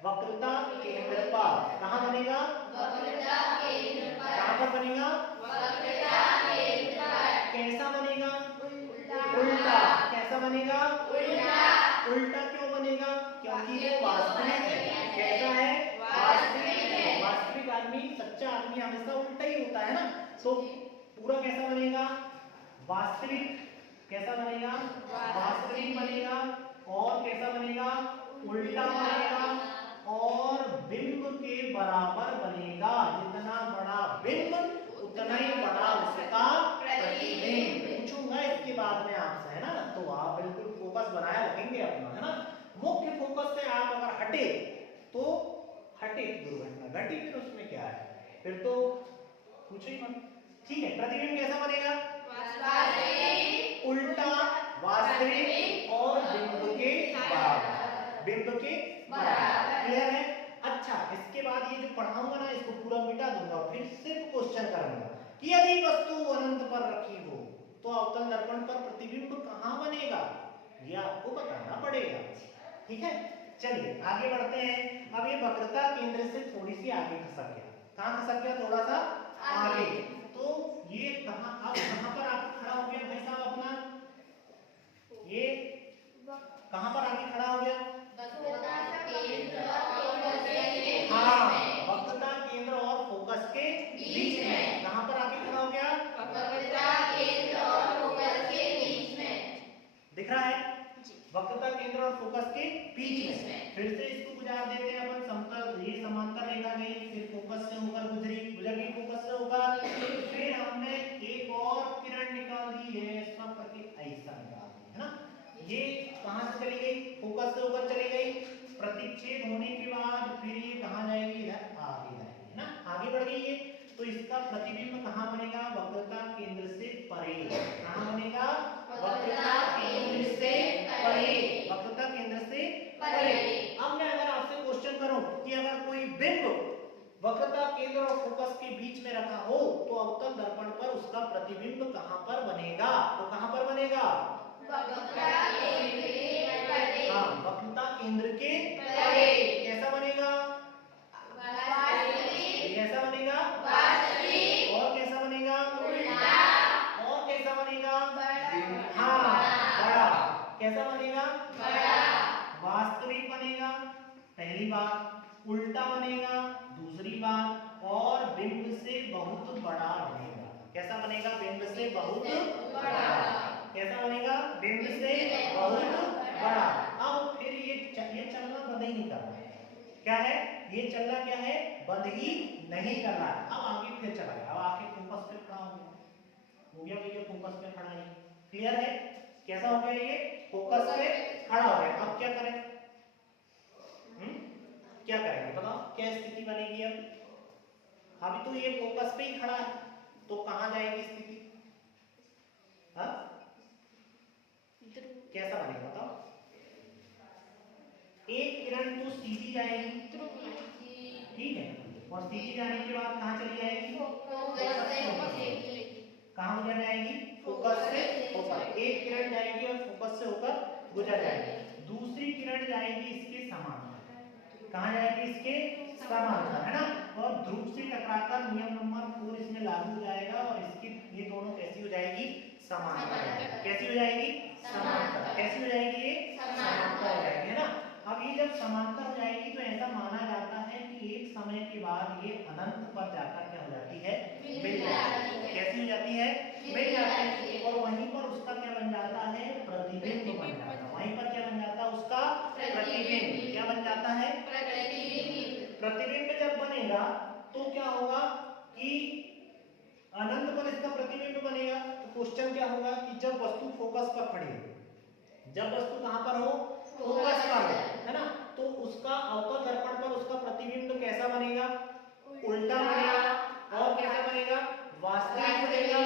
वक्रता केंद्र पर। कहां बनेगा, वक्रता केंद्र पर। कहां पर बनेगा, वक्रता केंद्र पर। कैसा बनेगा, उल्टा। कैसा बनेगा, उल्टा। उल्टा क्यों बनेगा, क्योंकि ये वास्तविक है। कैसा है, वास्तविक है। वास्तविक आदमी, सच्चा आदमी हमेशा उल्टा ही होता है ना, तो पूरा कैसा बनेगा, वास्तविक। कैसा बनेगा, वास्तविक बनेगा। और कैसा बनेगा, उल्टा बनेगा, और बिंब के बराबर बनेगा। जितना बड़ा बिंब उतना ही बड़ा उसका प्रतिबिंब। पूछूंगा इसके बाद में आपसे, है ना, तो आप बिल्कुल फोकस बनाए रखेंगे अपना, है ना। मुख्य फोकस से आप अगर हटे तो हटे, दुर्घटना घटी, फिर उसमें क्या है, फिर तो पूछो ही मत। ठीक है, प्रतिबिंब कैसा बनेगा, वास्तविक, उल्टा, वास्तविक, और बिंब के बराबर, बिंब के बराबर। क्लियर है। अच्छा, इसके बाद ये जो पढ़ाऊंगा ना, इसको पूरा मिटा दूंगा, फिर सिर्फ क्वेश्चन करूंगा कि यदि वस्तु अनंत पर रखी हो तो अवतल दर्पण पर प्रतिबिंब कहां बनेगा, ये आपको बताना पड़ेगा। ठीक है, चलिए आगे बढ़ते हैं। अब ये वक्रता केंद्र से थोड़ी सी आगे खसक गया। कहां खसक गया, थोड़ा सा आगे। तो ये कहां, अब कहां पर आके खड़ा हो गया भाई साहब अपना, ये कहां पर आके खड़ा हो गया, हाँ, वक्रता केंद्र और फोकस के बीच में। कहां पर आके खड़ा हो गया, वक्रता केंद्र और फोकस के बीच में। दिख रहा है, वक्रता केंद्र और फोकस के बीच में। फिर से इसको गुजार देते हैं अपन, समतल, ये समांतर रेखा गई, फिर फोकस से होकर गुजरी, गुजर गई फोकस से होकर, फिर हमने एक और किरण निकाल दी है, इसका प्रति ऐसा निकाल दी है ना, ये कहां से चली गई, फोकस से होकर चली गई, प्रतिच्छेद होने के बाद फिर ये कहां जाएगी, इधर आगे जाएगी, है ना, आगे बढ़ गई है। तो इसका प्रतिबिंब कहां बनेगा, वक्रता केंद्र से परे। कहां बनेगा, वक्रता केंद्र से परे, वक्रता केंद्र से परे। अब मैं अगर करूं कि अगर कोई बिंब वक्रता केंद्र और फोकस के बीच में रखा हो तो अवतल दर्पण पर उसका प्रतिबिंब कहां पर बनेगा? तो कहां पर बनेगा? हाँ, वक्रता केंद्र के परे। कैसा बनेगा? कैसा बनेगा? और कैसा बनेगा? और कैसा बनेगा? हाँ, बड़ा। कैसा बनेगा? वास्तविक बनेगा पहली बात, उल्टा बनेगा दूसरी बात, और बिंब से बहुत बड़ा बनेगा। कैसा बनेगा? बिंब से बहुत बड़ा। कैसा बनेगा? बिंब से बहुत बड़ा। अब फिर ये चलना बंद ही नहीं कर रहा है। क्या है ये चलना? क्या है? बंद ही नहीं कर रहा है। अब आगे फिर चला गया, अब आगे फोकस पे खड़ा हो गया भैया, फोकस पे खड़ा है। क्लियर है? कैसा हो गया? ये फोकस पे खड़ा हो गया। अब क्या करें? क्या करेंगे बताओ? क्या स्थिति बनेगी? अब अभी तो ये फोकस पे ही खड़ा है, तो कहां जाएगी स्थिति? हाँ, कैसा बनेगा बताओ? एक किरण तो सीधी जाएगी, ठीक है, और सीधी जाने के बाद कहां चली जाएगी? कहां गुजर जाएगी? फोकस से होकर। एक किरण जाएगी और फोकस से होकर गुजर जाएगी। दूसरी किरण जाएगी इसके समांतर। कहां जाएगी? इसके समांतर, है ना? और ध्रुव से टकराकर नियम नंबर 4 इसमें लागू हो जाएगा और इसकी ये दोनों कैसी हो जाएगी? समांतर। कैसी हो जाएगी? समांतर। कैसी हो जाएगी? ये समांतर हो जाएगी, है ना? अब ये जब समांतर हो जाएगी तो ऐसा माना जाता है कि एक समय के बाद ये अनंत पर जाकर क्या हो जाती है? मिल जाती है। कैसी हो जाती है? मिल जाती है। और वहीं पर उसका क्या बन जाता है? प्रतिबिंब बन जाता है। वहीं पर क्या बन जाता है? उसका प्रतिबिंब। क्या बन जाता है? प्रतिबिंब जब बनेगा तो क्या होगा कि अनंत पर इसका प्रतिबिंब बनेगा। तो क्वेश्चन क्या होगा कि जब वस्तु फोकस पर खड़ी हो, जब वस्तु कहां पर हो? फोकस पर, है ना? तो उसका अवतल दर्पण पर उसका प्रतिबिंब कैसा बनेगा? उल्टा बनेगा। और कैसा बनेगा? वास्तविक बनेगा।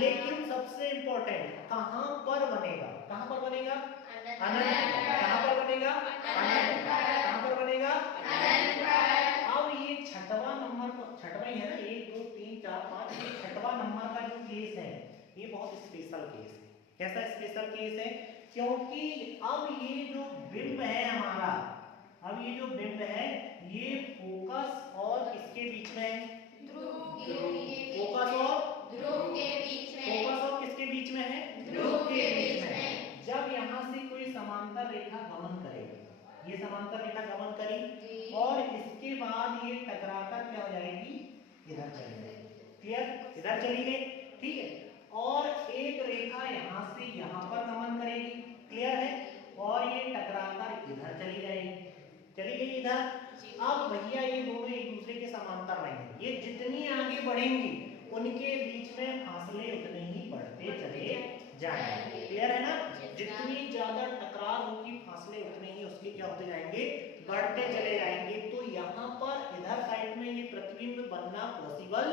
लेकिन सबसे इंपॉर्टेंट कहां पर बनेगा? कहां पर बनेगा? अनंत। कहां पर बनेगा? अनंत। कहां पर बनेगा? अनंत पर। अब ये छठवां नंबर, छठवां ही है ना, 1 2 3 4 5, ये छठवां नंबर का जो केस है ये बहुत स्पेशल केस है। कैसा स्पेशल केस है? क्योंकि अब ये जो बिंब है हमारा, अब ये जो बिंब है ये फोकस और किसके बीच में है? फोकस और ध्रुव के बीच में। फोकस और किसके बीच में है? ध्रुव के बीच में। जब यहाँ से कोई समांतर रेखा गमन करेगी, ये समांतर रेखा गमन करी और इसके बाद ये टकराकर क्या हो जाएगी? इधर चली जाएगी। क्लियर? इधर चली गई, ठीक है। और एक रेखा यहाँ से यहाँ पर गमन करेगी, क्लियर है, और ये टकराकर इधर चली जाएगी, चली गई इधर। अब भैया ये दोनों एक दूसरे के समांतर रहेंगे, ये जितनी आगे बढ़ेंगी उनके बीच में फासले उतने ही बढ़ते चले जाएंगे। क्लियर है ना? जितनी ज्यादा टकरार होगी फासले उतने ही उसके क्या होते जाएंगे? बढ़ते चले जाएंगे। तो यहाँ पर इधर साइड में ये प्रतिबिंब बनना पॉसिबल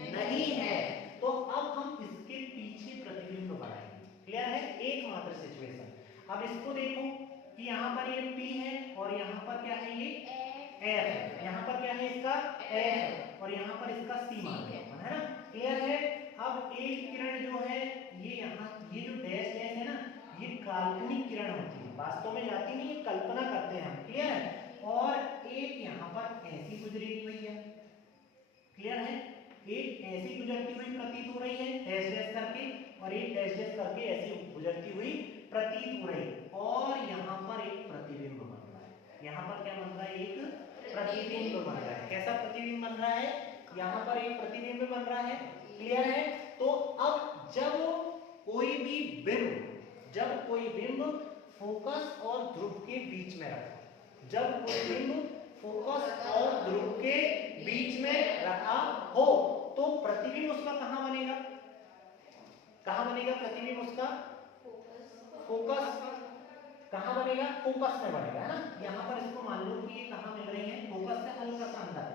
नहीं है, तो अब हम इसके पीछे प्रतिबिंब बनाएंगे। क्लियर है? एकमात्र सिचुएशन। अब इसको देखो कि यहाँ पर ये P है और यहाँ पर क्या है? ये F है। यहाँ पर क्या है? इसका F है और यहाँ पर इसका C मान है ना? क्लियर है? अब एक किरण जो है ये यहाँ, ये जो डैश डैश है ना, ये काल्पनिक किरण होती है, वास्तव में जाती नहीं है, कल्पना करते हैं हम। क्लियर है? और एक यहाँ पर ऐसी गुजरेगी भैया, क्लियर है? एक ऐसी गुजरती हुई प्रतीत हो रही है डैश डैश करके, और एक डैश डैश करके ऐसी गुजरती हुई प्रतीत हो रही है, और यहाँ पर एक प्रतिबिंब बन रहा है। यहाँ पर क्या बन रहा है? एक प्रतिबिंब बन रहा है। कैसा प्रतिबिंब बन रहा है? यहाँ पर एक प्रतिबिंब बन रहा है। क्लियर है? तो अब जब कोई भी बिंब, जब कोई बिंब फोकस और ध्रुव के बीच में रखा, जब कोई बिंब फोकस और ध्रुव के बीच में रखा हो तो प्रतिबिंब उसका कहां बनेगा? कहां बनेगा प्रतिबिंब उसका? फोकस। कहां बनेगा? फोकस में बनेगा, है ना? यहां पर इसको मान लो कि ये कहां मिल रही है? फोकस से हल्का सा अंदर,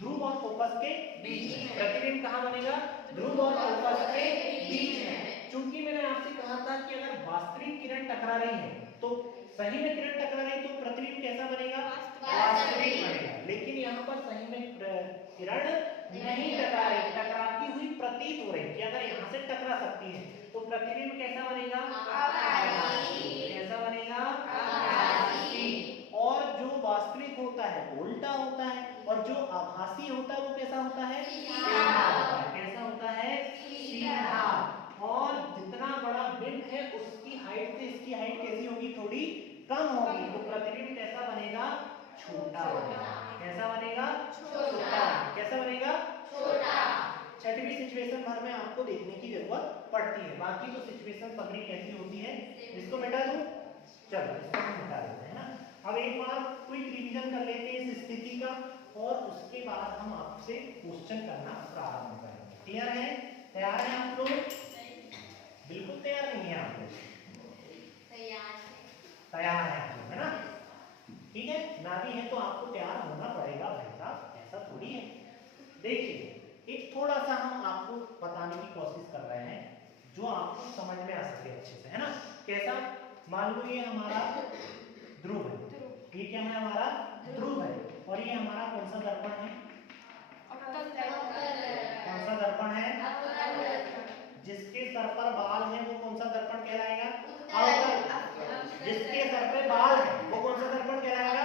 ध्रुव और फोकस के बीच में। प्रतिबिंब कहां बनेगा? ध्रुव और फोकस के बीच में। चूंकि मैंने आपसे कहा था कि अगर वास्तविक किरण टकरा रही है तो सही में किरण टकरा रही तो प्रतिबिंब कैसा बनेगा? वास्तविक बनेगा। नहीं टकरा रही, टकराती हुई प्रतीत हो रही कि अगर यहाँ से टकरा सकती है तो प्रतिबिंब कैसा बनेगा? कैसा बनेगा? और जो वास्तविक होता है वो उल्टा होता है, और जो आभासी होता है वो कैसा होता है? कैसा होता है? सीधा। और जितना बड़ा बिंब है उसकी हाइट से इसकी हाइट कैसी होगी? थोड़ी कम होगी, तो प्रतिबिंब कैसा बनेगा? छोटा बनेगा। कैसा बनेगा? छोटा। कैसा बनेगा? छोटा। छठवीं सिचुएशन भर में आपको देखने की जरूरत पड़ती है, बाकी तो सिचुएशन पकड़ी कैसी होती है इसको मिटा दूं। चलो इसको हम मिटा देते हैं ना। अब एक बार क्विक रिवीजन कर लेते हैं इस स्थिति का, और उसके बाद हम आपसे क्वेश्चन करना प्रारंभ करेंगे। क्लियर है? तैयार हैं आप लोग? बिल्कुल तैयार नहीं है आप लोग? तैयार है आप लोग, है ना? ठीक है, ना भी है तो आपको तैयार होना पड़ेगा भाई साहब, ऐसा थोड़ी है। देखिए एक थोड़ा सा हम आपको बताने की कोशिश कर रहे हैं जो आपको समझ में आ सके अच्छे से, है ना? कैसा? मान लो ये हमारा ध्रुव है, ये क्या है? हमारा ध्रुव है, और ये हमारा कौन सा दर्पण है? कौन सा दर्पण है? जिसके सर पर बाल है वो कौन सा दर्पण कहलाएगा? अवतल। जिसके सर पे बाल है वो कौन सा दर्पण कहलाएगा?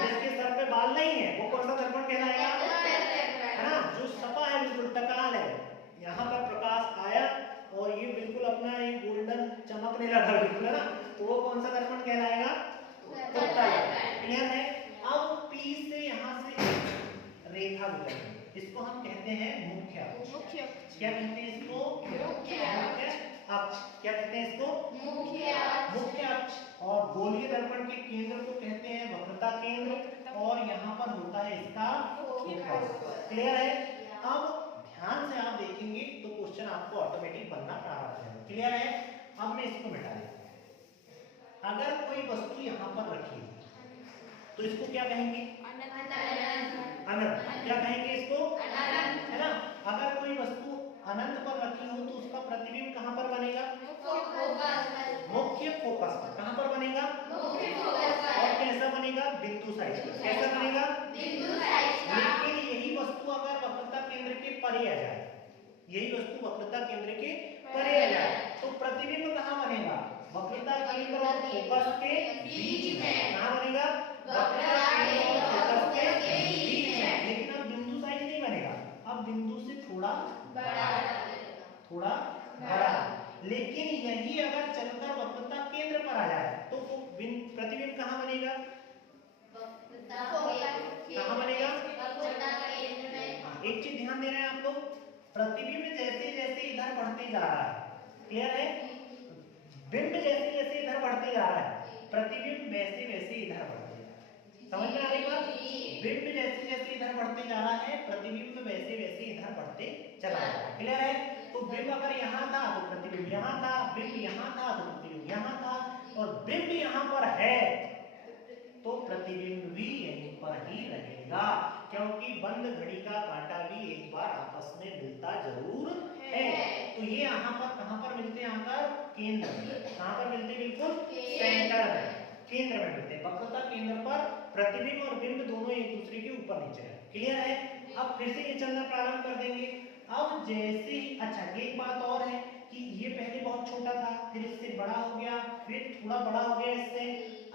जिसके सर पे बाल नहीं है वो कौन सा दर्पण कहलाएगा? है ना? जो सपा है बिल्कुल टकराल है, यहाँ पर प्रकाश आया और ये बिल्कुल अपना एक गोल्डन चमकने लगा बिल्कुल, है ना? तो वो कौन सा दर्पण कहलाएगा? उत्तल। क्लियर है? अब P से यहाँ से रेखा गुजरती है, इसको हम कहते हैं मुख्य अक्ष। क्या कहते हैं इसको? मुख्य अक्ष। क्या कहते हैं इसको? मुख्य अक्ष। और गोलीय दर्पण के केंद्र को कहते हैं वक्रता केंद्र, और यहाँ पर होता है इसका फोकस। क्लियर है? अब ध्यान से आप देखेंगे तो क्वेश्चन आपको ऑटोमेटिक बनना प्रारंभ हो जाएगा। क्लियर है? अब मैं इसको मिटा देता हूं। अगर कोई वस्तु यहाँ पर रखी तो इसको क्या कहेंगे? अनंत। क्या कहेंगे इसको? है ना? अगर कोई वस्तु अनंत पर रखी हो तो उसका प्रतिबिंब कहां पर बनेगा? मुख्य फोकस पर। कहां पर बनेगा? और कैसा बनेगा? बिंदु साइज पर। कैसा बनेगा? लेकिन यही वस्तु अगर वक्रता केंद्र के परे आ जाए, यही वस्तु वक्रता केंद्र के परे आ जाए तो प्रतिबिंब कहां बनेगा? वक्रता केंद्र और फोकस के बीच में। कहां बनेगा? वक्रता केंद्र और फोकस के बीच में। लेकिन अब बिंदु साइज नहीं बनेगा, अब बिंदु से थोड़ा बड़ा। लेकिन यही अगर चलकर वक्रता केंद्र पर आ जाए तो वो प्रतिबिंब कहां बनेगा? कहां बनेगा? एक चीज ध्यान दे रहे हैं आप लोग, प्रतिबिंब जैसे जैसे इधर बढ़ते जा रहा है, क्लियर है? बिंब जैसे जैसे इधर बढ़ते जा रहा है, प्रतिबिंब वैसे वैसे इधर बढ़ते जा रहा है। समझ में आ रही बात? बिंब जैसे जैसे इधर बढ़ते जा रहा है, प्रतिबिंब वैसे वैसे इधर बढ़ते चला जा रहा है। क्लियर है? तो बिंब अगर यहाँ था तो प्रतिबिंब यहाँ था, बिंब यहाँ था तो प्रतिबिंब यहाँ था, और बिंब यहाँ पर है तो प्रतिबिंब भी यहीं पर ही रहेगा, क्योंकि बंद घड़ी का कांटा भी एक बार आपस में मिलता जरूर है। तो ये यहाँ पर कहां पर मिलते हैं? आकर केंद्र में। कहां पर मिलते हैं? बिल्कुल सेंटर में, केंद्र में मिलते हैं। वक्रता केंद्र पर प्रतिबिंब और बिंब दोनों एक दूसरे के ऊपर नीचे है। क्लियर है? अब फिर से ये चलना प्रारंभ कर देंगे। अब जैसे ही, अच्छा एक बात और है कि ये पहले बहुत छोटा था, फिर इससे बड़ा हो गया, फिर थोड़ा बड़ा हो गया इससे।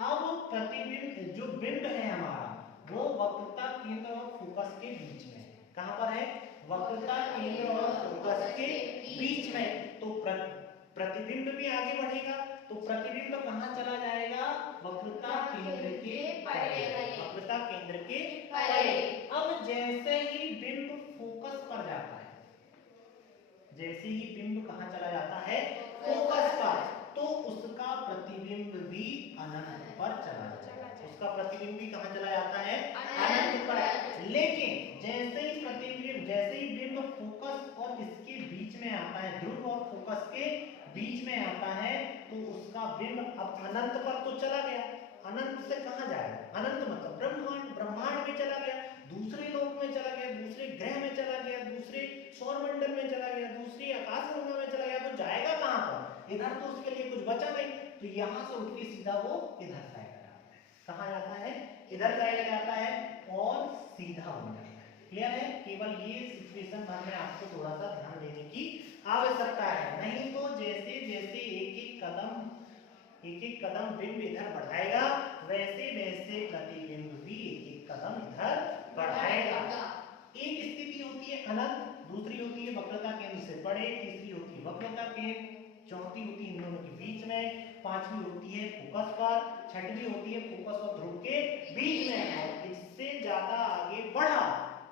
अब प्रतिबिंब जो बिंब है हमारा वो वक्रता केंद्र और फोकस के बीच में। कहां पर है? वक्रता केंद्र और फोकस के बीच में। तो प्रतिबिंब भी आगे बढ़ेगा तो प्रतिबिंब कहां चला जाएगा? वक्रता केंद्र के परे। वक्रता केंद्र के परे। अब जैसे ही बिंब फोकस पर जाता है, जैसे ही बिंब कहां चला जाता है? फोकस पर, तो उसका प्रतिबिंब भी अनंत पर चला जाता है। उसका प्रतिबिंब भी कहां चला जाता है? अनंत पर। लेकिन जैसे ही बिंब फोकस और इसके बीच में आता है, ध्रुव और फोकस के बीच में आता है, तो उसका बिंब अब अनंत पर तो चला गया। अनंत से कहां जाएगा? अनंत मतलब ब्रह्मांड में चला गया, दूसरे लोक में चला गया, दूसरे ग्रह में चला गया, दूसरे सौर मंडल में चला गया, दूसरी आकाश गंगा में चला गया। तो जाएगा कहां पर? इधर तो उसके लिए कुछ बचा नहीं, तो यहां से उठ के सीधा वो इधर जाएगा। कहां जाता है? इधर जाएगा जाता है और सीधा हो जाता है। क्लियर है? केवल ये सिचुएशन भर में आपको थोड़ा सा ध्यान देने की आवश्यकता है, नहीं तो जैसे जैसे एक एक कदम बिंब इधर बढ़ाएगा वैसे वैसे प्रतिबिंब भी एक एक कदम इधर बढ़ाएगा। एक स्थिति होती है अनंत, दूसरी होती है वक्रता केंद्र से परे, तीसरी होती है वक्रता केंद्र, चौथी होती है इन दोनों के बीच में, पांचवी होती है फोकस पर, छठवीं होती है फोकस और ध्रुव के बीच में। और इससे ज्यादा आगे बढ़ा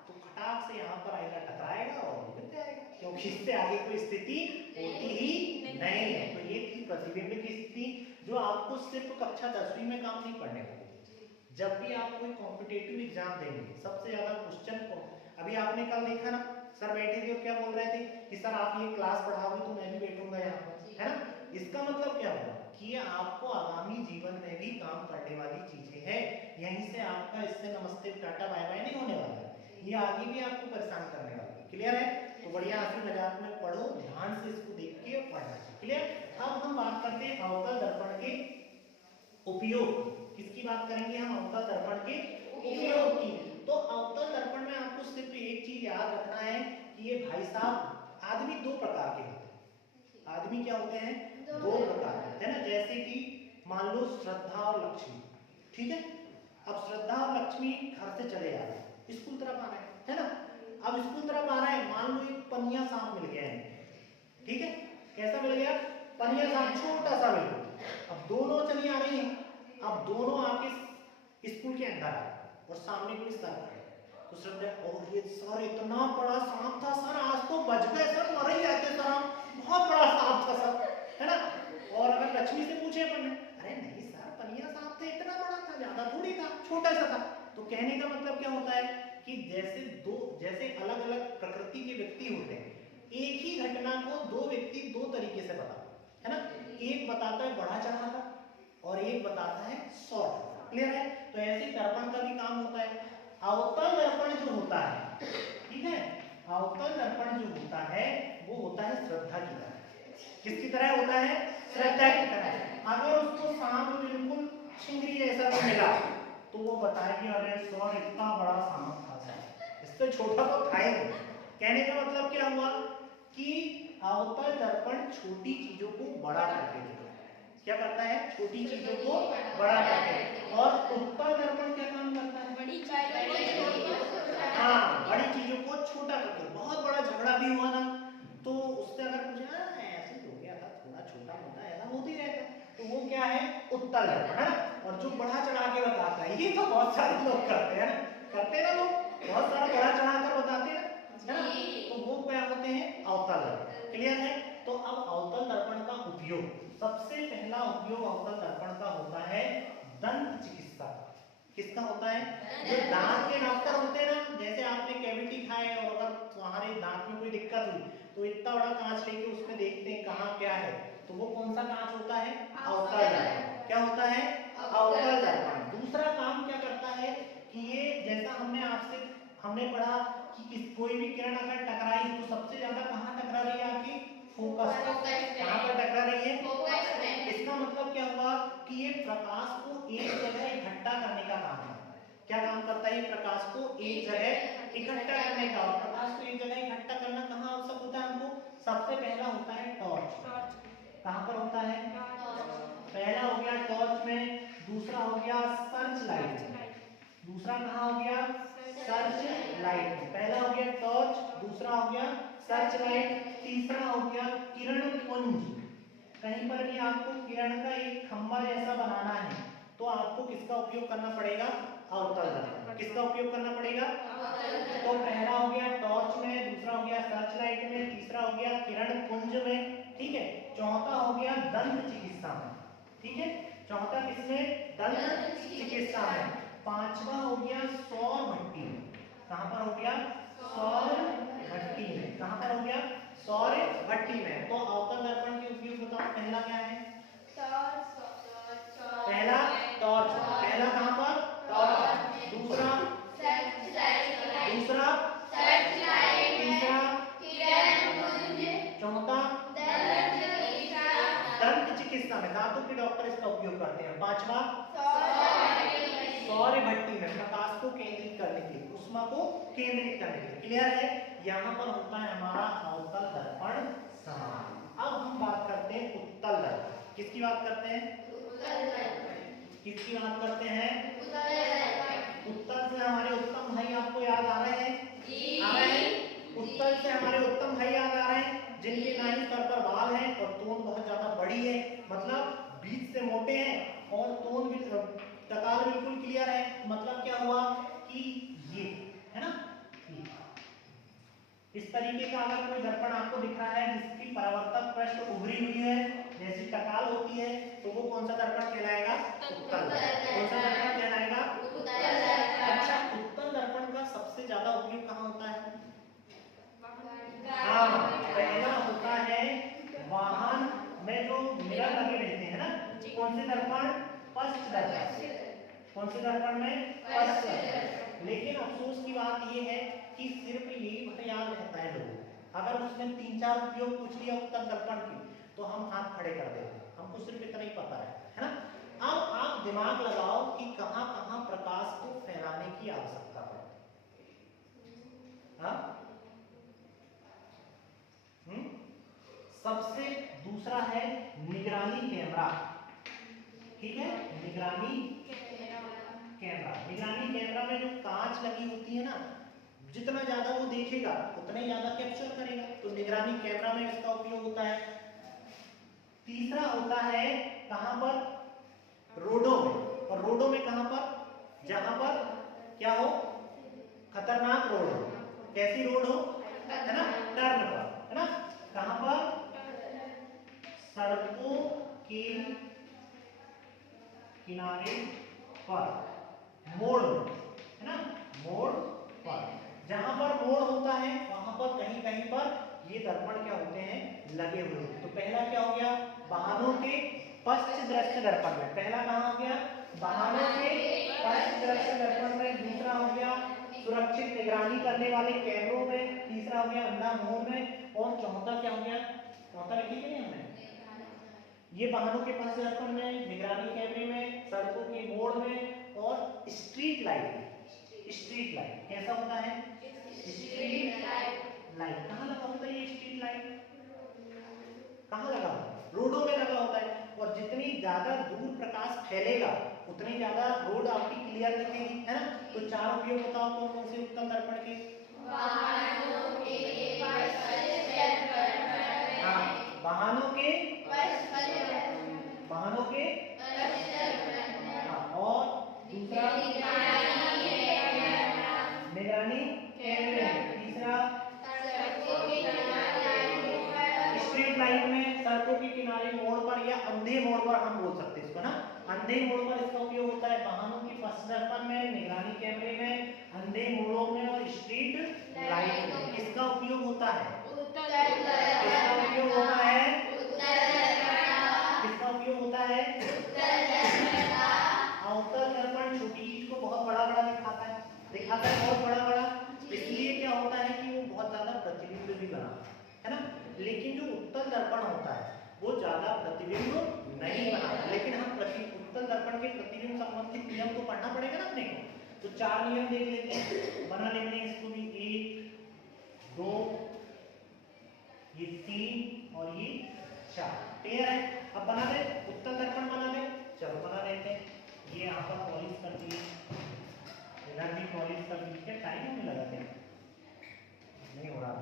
तो खटाक से यहाँ पर आएगा, टकराएगा और गिर जाएगा, क्योंकि इससे आगे कोई स्थिति होती ही नहीं है। तो ये थी प्रतिबिंब की स्थिति, जो आपको सिर्फ कक्षा 10वीं में काम नहीं करने वाली। जब भी आप कोई कॉम्पिटिटिव एग्जाम देंगे, सबसे ज्यादा क्वेश्चन अभी आपने कल देखा ना, सर बैठे थे और क्या बोल रहे थे कि सर आप ये क्लास पढ़ाओगे तो मैं भी बैठूंगा यहाँ पर, है ना? इसका मतलब क्या हुआ कि ये आपको आगामी जीवन में भी काम करने वाली चीजें हैं। यहीं से आपका इससे नमस्ते टाटा बाय बाय नहीं होने वाला है, ये आगे भी आपको परेशान करने वाला है। क्लियर है? तो बढ़िया हंसी मजाक में पढ़ो, ध्यान से इसको देख के पढ़ना। क्लियर? अब हम बात करते हैं अवतल दर्पण के उपयोग। किसकी बात करेंगे हम? अवतल दर्पण के उपयोग की। तो अवतल दर्पण में आपको सिर्फ एक चीज याद रखना है कि ये भाई साहब आदमी दो प्रकार के होते हैं। आदमी क्या होते हैं? दो प्रकार के, है ना? जैसे कि मान लो श्रद्धा और लक्ष्मी, ठीक है? अब श्रद्धा और लक्ष्मी घर से चले आ रहे हैं, स्कूल तरफ आ रहे हैं, है ना? अब स्कूल तरफ आ रहे हैं, मान लो एक पनिया सांप मिल गया है, ठीक है? कैसा मिल गया? पनिया सांप, छोटा सा बिल्कुल। अब दोनों चली आ रही हैं, अब दोनों आके स्कूल के अंदर आ और सामने कोई सर है, तो श्रद्धा, और ये सर इतना बड़ा सांप था सर, आज तो बच गए सर, मर ही जाते सर, बहुत बड़ा सांप था सर, है ना? और अगर लक्ष्मी से पूछे अपन, अरे नहीं सर पनिया सांप था, इतना बड़ा था, ज्यादा थोड़ी था, छोटा सा था। तो कहने का मतलब क्या होता है कि जैसे अलग अलग प्रकृति के व्यक्ति होते हैं, एक ही घटना को दो व्यक्ति दो तरीके से बताते हैं, है ना? एक बताता है बड़ा चढ़ा कर और एक बताता है शॉर्ट। क्लियर है? तो ऐसे दर्पण का भी काम होता है। अवतल दर्पण जो होता है, ठीक है, अवतल दर्पण जो होता है वो होता है श्रद्धा की तरह। किसकी तरह होता है? श्रद्धा की तरह। अगर उसको सांप बिल्कुल छिंगरी जैसा भी मिला तो वो बताएगी अरे सर इतना बड़ा सांप था सर, इससे छोटा तो था ही नहीं। कहने का मतलब क्या हुआ कि अवतल दर्पण छोटी चीजों को बड़ा करके देखता है। क्या करता है? छोटी चीजों को बड़ा करके। और उत्तल दर्पण क्या काम करता है? हाँ, बड़ी चीजों को छोटा करके। बहुत बड़ा झगड़ा भी हुआ ना तो उससे अगर पूछा ऐसे हो गया था, थोड़ा छोटा मोटा ऐसा होता ही रहता है, तो वो क्या है? उत्तल दर्पण है। और जो बढ़ा चढ़ा के बताता है, ये तो बहुत सारे लोग करते हैं ना, करते हैं ना लोग, बहुत सारा बढ़ा चढ़ा कर बताते हैं ना, तो वो क्या होते हैं? अवतल दर्पण। क्लियर है? तो अब अवतल दर्पण का उपयोग, सबसे पहला उपयोग अवतल दर्पण का होता है दंत चिकित्सा। किसका होता है? जो दांत के डॉक्टर होते हैं ना, जैसे आपने कैविटी खाए और अगर तुम्हारे दांत में कोई दिक्कत हुई तो इतना बड़ा कांच लेके उसमें देखते हैं कहाँ क्या है, तो वो कौन सा कांच होता है? अवतल दर्पण। क्या होता है? अवतल दर्पण। दूसरा काम क्या करता है कि ये जैसा हमने पढ़ा कि कोई भी किरण अगर टकराई तो सबसे ज्यादा कहाँ टकरा रही है? आपकी फोकस। कहाँ पर टकरा रही है? फोकस में। इसका मतलब क्या हुआ कि ये प्रकाश को एक जगह इकट्ठा करने का काम करता है। क्या काम करता है? ये प्रकाश को एक जगह इकट्ठा करने का। और प्रकाश को एक जगह इकट्ठा करना कहाँ आवश्यक होता है हमको? सबसे पहला होता है टॉर्च। कहाँ पर होता है? पहला हो गया टॉर्च में, दूसरा हो गया सर्च लाइट। दूसरा कहाँ हो गया? Search light. पहला हो गया टॉर्च, दूसरा हो गया सर्च लाइट, तीसरा हो गया किरण पुंज। कहीं पर भी आपको किरण का एक खंभा जैसा बनाना है तो आपको किसका उपयोग करना पड़ेगा? अवतल दर्पण। किसका उपयोग करना पड़ेगा? तो पहला हो गया टॉर्च में, दूसरा हो गया सर्च लाइट में, तीसरा हो गया किरण पुंज में, ठीक है, चौथा हो गया दंत चिकित्सा में। ठीक है, चौथा किसमें? दंत चिकित्सा में। पांचवा हो गया सौर भट्टी में। कहां पर हो गया? सौर भट्टी में। कहां पर हो गया? सौर भट्टी में। तो अवतल दर्पण के उपयोग बताओ। पहला क्या है? पहला टॉर्च। पहला कहां पर? टॉर्च। दूसरा तीसरा चौथा दंत चिकित्सा में, दांतों के डॉक्टर इसका उपयोग करते हैं। पांचवा सौर भट्टी में, प्रकाश को केंद्रित करने के लिए, उष्मा को केंद्रित करने के लिए। क्लियर है? यहाँ पर होता है हमारा अवतल दर्पण समान। अब हम बात करते हैं उत्तल दर्पण। किसकी बात करते हैं? किसकी बात करते हैं? उत्तल से हमारे उत्तम भाई आपको याद आ रहे हैं? आ रहे हैं? उत्तल से हमारे उत्तम भाई याद आ रहे हैं, जिनके नाई सर पर बाल है और तोंद बहुत ज्यादा बड़ी है, मतलब बीच से मोटे हैं और तोंद भी टकाल बिल्कुल क्लियर है। मतलब क्या हुआ कि ये है ना, इस तरीके का अगर कोई दर्पण आपको दिख रहा है जिसकी परावर्तक पृष्ठ उभरी हुई है, जैसी टकाल होती है, तो वो कौन सा दर्पण कहलाएगा? उत्तल दर्पण। कौन सा दर्पण कहलाएगा? अच्छा, उत्तल दर्पण का सबसे ज्यादा उपयोग कहाँ होता है? हाँ, पहला होता है वाहन में जो मिरर लगे रहते हैं ना, कौन से दर्पण? पश्च दर्पण। कौन से दर्पण में? पश्च दर्पण। लेकिन अफसोस की बात यह है कि सिर्फ यही भर याद रहता है लोगों को। अगर उसने 3-4 उपयोग पूछ लिया उत्तल दर्पण की तो हम हाथ खड़े कर देते, हमको सिर्फ इतना ही पता है ना। अब आप दिमाग लगाओ कि कहां कहां प्रकाश को फैलाने की आवश्यकता पड़ती है। हाँ, सबसे दूसरा है निगरानी कैमरा। ठीक है, निगरानी कैमरा। निगरानी कैमरा में जो कांच लगी होती है ना, जितना ज्यादा वो देखेगा उतना ही ज्यादा कैप्चर करेगा, तो निगरानी कैमरा में इसका उपयोग होता है। तीसरा होता है कहां पर? रोडों में। और रोडों में कहां पर? जहां पर क्या हो? खतरनाक रोड हो। कैसी रोड हो? है ना, टर्न पर, है ना। कहां पर? सड़कों के किनारे पर, मोड़ में, है ना, मोड़ पर। जहां पर मोड़ होता है वहां पर कहीं कहीं पर ये दर्पण क्या होते हैं? लगे हुए। तो पहला क्या हो गया? वाहनों के पश्च दृश्य दर्पण में। पहला कहां हो गया? वाहनों के पश्च दृश्य दर्पण में। दूसरा हो गया सुरक्षित निगरानी करने वाले कैमरों में। तीसरा हो गया अंधा मोड़ में। और चौथा क्या हो गया? चौथा लिखिए नहीं हमने, ये वाहनों के पश्च दर्पण में, निगरानी कैमरे में, सड़कों के मोड़ में और स्ट्रीट लाइट। स्ट्रीट लाइट कैसा होता है? स्ट्रीट लाइट कहाँ लगा होता है? ये स्ट्रीट लाइट कहाँ लगा होता है? रोडों में लगा होता है। और जितनी ज्यादा दूर प्रकाश फैलेगा उतनी ज्यादा रोड आपकी क्लियर दिखेगी, है ना। तो चार उपयोग होता है कौन से उत्तल दर्पण के? हाँ, वाहनों के हाँ, और दूसरा निगरानी कैमरे। तीसरा स्ट्रीट लाइट में, सड़कों के किनारे, मोड़ पर या अंधे मोड़ पर हम बोल सकते हैं इसको ना। अंधे मोड़ पर इसका उपयोग होता है वाहनों के पश्च दर्पण में, निगरानी कैमरे में, अंधे मोड़ों में और स्ट्रीट लाइट में। इसका उपयोग होता है, इसका उपयोग होता है, किसका उपयोग होता है? अवतल दर्पण छोटी चीज को बहुत बड़ा बड़ा दिखाता है बहुत बड़ा बड़ा। इसलिए क्या होता है कि वो बहुत ज्यादा प्रतिबिंब भी बनाता है ना। लेकिन जो उत्तल दर्पण होता है वो ज्यादा प्रतिबिंब नहीं बनाता। लेकिन हम उत्तल दर्पण के प्रतिबिंब संबंधित नियम को पढ़ना पड़ेगा ना अपने को। तो 4 नियम देख लेते हैं, बना लेते हैं इसको भी। 1 2 ये 3 और ये 4। क्लियर है? अब बना दे, उत्तल दर्पण बना दे। चलो बना लेते हैं। ये यहाँ पर पॉलिश कर दिए, इधर भी पॉलिश कर दी। क्या टाइम हमें लगा? क्या नहीं हो रहा?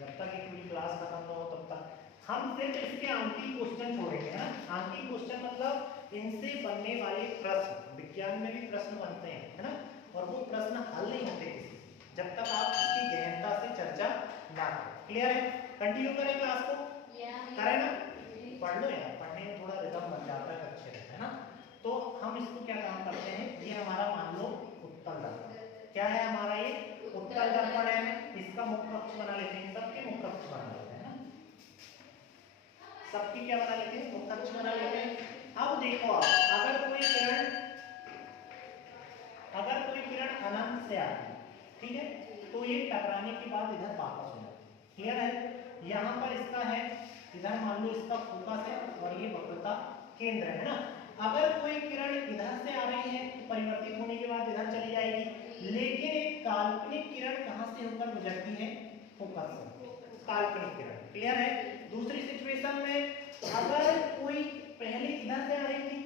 जब तक ये पूरी क्लास खत्म ना हो तब तक हम सिर्फ इसके आंतरिक क्वेश्चन छोड़ेंगे ना। आंतरिक क्वेश्चन मतलब इनसे बनने वाले प्रश्न। विज्ञान में भी प्रश्न बनते हैं, है ना। और वो प्रश्न हल नहीं होते किसी जब तक आप इसकी गहनता से चर्चा ना करें। क्लियर है? कंटिन्यू करें क्लास को? करें ना? पढ़ लो यार, पढ़ने में थोड़ा रिदम बन जाता है, अच्छे रहता है ना। तो हम इसको क्या काम करते हैं, ये हमारा मान लो उत्तल दर्पण। क्या है हमारा? ये उत्तल दर्पण है। इसका मुख्य अक्ष बना लेते हैं, सबके मुख्य अक्ष बना लेते हैं ना। सबकी क्या बना लेते हैं? मुख्य अक्ष बना लेते हैं। अब देखो आप, अगर कोई किरण अनंत से आती है, ठीक है, तो ये टकराने के बाद इधर वापस हो जाती है। क्लियर है? यहाँ पर इसका है, इधर मान लो इसका फोकस है और ये वक्रता केंद्र है ना। अगर कोई किरण इधर से आ रही है तो परिवर्तित होने के बाद इधर चली जाएगी। लेकिन एक होकर गुजरती है फोकस से, काल्पनिक किरण। क्लियर है? दूसरी सिचुएशन में अगर कोई पहले इधर से आ रही थी,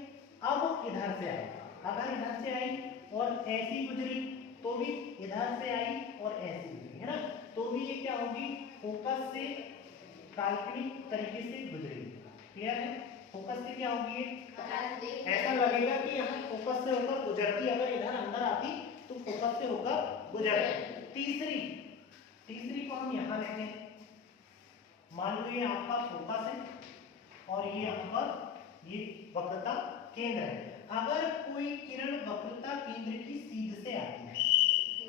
अब इधर से आई, अगर इधर से आई और ऐसी गुजरी तो भी इधर से आई और ऐसी गुजरी, है ना, तो भी ये क्या होगी, फोकस से काल्पनिक तरीके से गुजरेगी। क्लियर है? फोकस से क्या होगी, ऐसा लगेगा कि यहाँ फोकस से होकर गुजरती, अगर इधर अंदर आती तो फोकस से होकर गुजरती। तीसरी को हम यहाँ लेते हैं। मान लो ये आपका फोकस है और ये यहाँ पर ये वक्रता केंद्र है। अगर कोई किरण वक्रता केंद्र की सीध से आती है,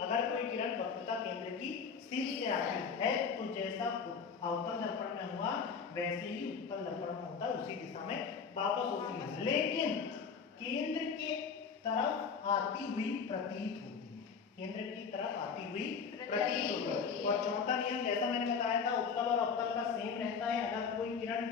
अगर कोई किरण वक्रता केंद्र की सीध से आती है तो जैसा अवतल दर्पण में हुआ वैसे ही उत्तल दर्पण में होता है, उसी दिशा में वापस होती है, लेकिन केंद्र के तरफ आती हुई प्रतीत होती है, केंद्र की तरफ आती हुई प्रतीत होती है। और चौथा नियम जैसा मैंने बताया था, उत्तल और अवतल का सेम रहता है। अगर कोई किरण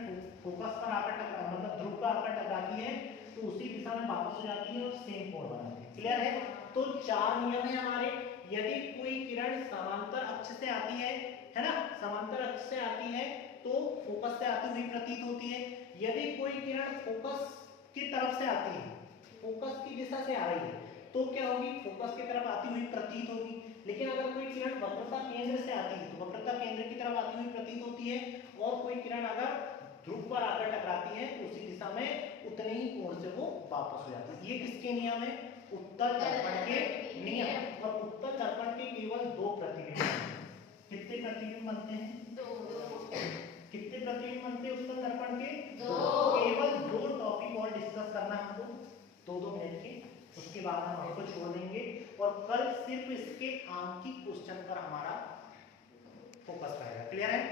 फोकस पर आकर टकरा, मतलब ध्रुव पर आकर टकराती है तो उसी दिशा में वापस हो जाती है और सेम कोण बनाती है। क्लियर है? तो 4 नियम है हमारे। यदि कोई किरण समांतर अक्ष से आती है ना, समांतर अक्ष से आती है तो फोकस से आती हुई प्रतीत होती है। यदि कोई किरण फोकस की तरफ से आती है, फोकस की दिशा से आ रही है, तो क्या होगी, फोकस की तरफ आती हुई प्रतीत होगी। लेकिन अगर कोई किरण वक्रता केंद्र से आती है तो वक्रता केंद्र की तरफ आती हुई प्रतीत होती है, और कोई किरण अगर ध्रुव पर आकर टकराती है तो उसी दिशा में उतने ही कोण से वो वापस हो जाती है। ये किसके नियम है? उत्तल दर्पण के नियम। और उत्तल दर्पण के केवल 2 प्रतिबिंब हैं। कितने प्रतिबिंब बनते हैं? 2। कितने प्रतिबिंब बनते हैं उत्तल दर्पण के? 2। केवल 2 टॉपिक और डिस्कस करना हमको 2-2 मिनट के, उसके बाद हम आपको छोड़ देंगे और कल सिर्फ इसके आंकिक क्वेश्चन पर हमारा फोकस रहेगा। क्लियर है?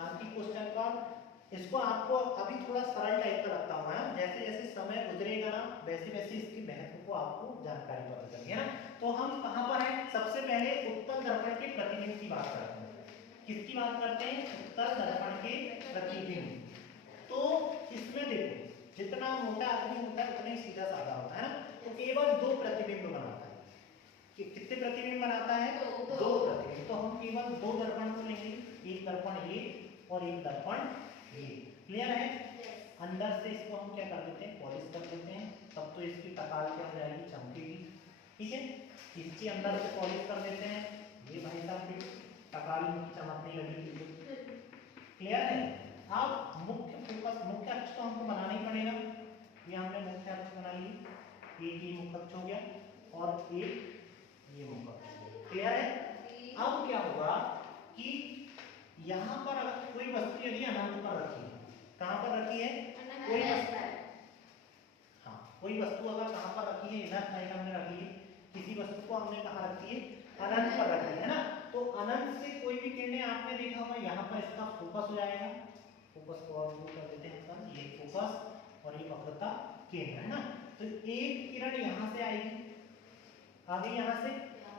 आंकिक क्वेश्चन पर इसको आपको अभी थोड़ा सरल टाइप का रखता हूं, जैसे जैसे समय गुजरेगा ना वैसे वैसे इसके महत्व को आपको जानकारी पता चलेगी, है ना। तो हम कहां पर हैं? सबसे पहले उत्तल दर्पण के प्रतिबिंब की बात करते हैं। किसकी बात करते हैं? उत्तल दर्पण के प्रतिबिंब। तो इसमें देखो, जितना मोटा आदमी होता है उतना ही सीधा साधा होता है ना, तो केवल 2 प्रतिबिंब बनाता है। कितने प्रतिबिंब बनाता है? 2 प्रतिबिंब। तो हम केवल 2 दर्पण को लेंगे, एक दर्पण ये और एक दर्पण ये। क्लियर है? अंदर से इसको हम क्या कर देते हैं? पॉलिश कर देते हैं, तब तो इसकी टकाल क्या हो जाएगी? चमकेगी। ठीक है, इसके अंदर से पॉलिश कर देते हैं, ये भाई साहब फिर टकाल चमकने लगेगी। क्लियर है? अब मुख्य फोकस, मुख्य अक्ष तो हमको बनाना ही पड़ेगा। ये हमने मुख्य अक्ष बना ली, एक ये मुख्य अक्ष हो गया और एक ये मुख्य अक्ष। क्लियर है? अब क्या होगा कि यहाँ पर अगर कोई वस्तु यदि अनंत पर रखी है, कहाँ पर रखी है? कोई वस्तु, हाँ, कोई वस्तु अगर कहाँ पर रखी है? इधर साइड हमने रखी है, किसी वस्तु को हमने कहाँ रखी है? अनंत पर रखी है ना। तो अनंत से कोई भी किरणें आपने देखा होगा, यहाँ पर इसका फोकस हो जाएगा। फोकस को और कर देते हैं इसका, ये फोकस और ये वक्रता केंद्र, है ना। तो एक किरण यहाँ से आएगी, आगे यहाँ से,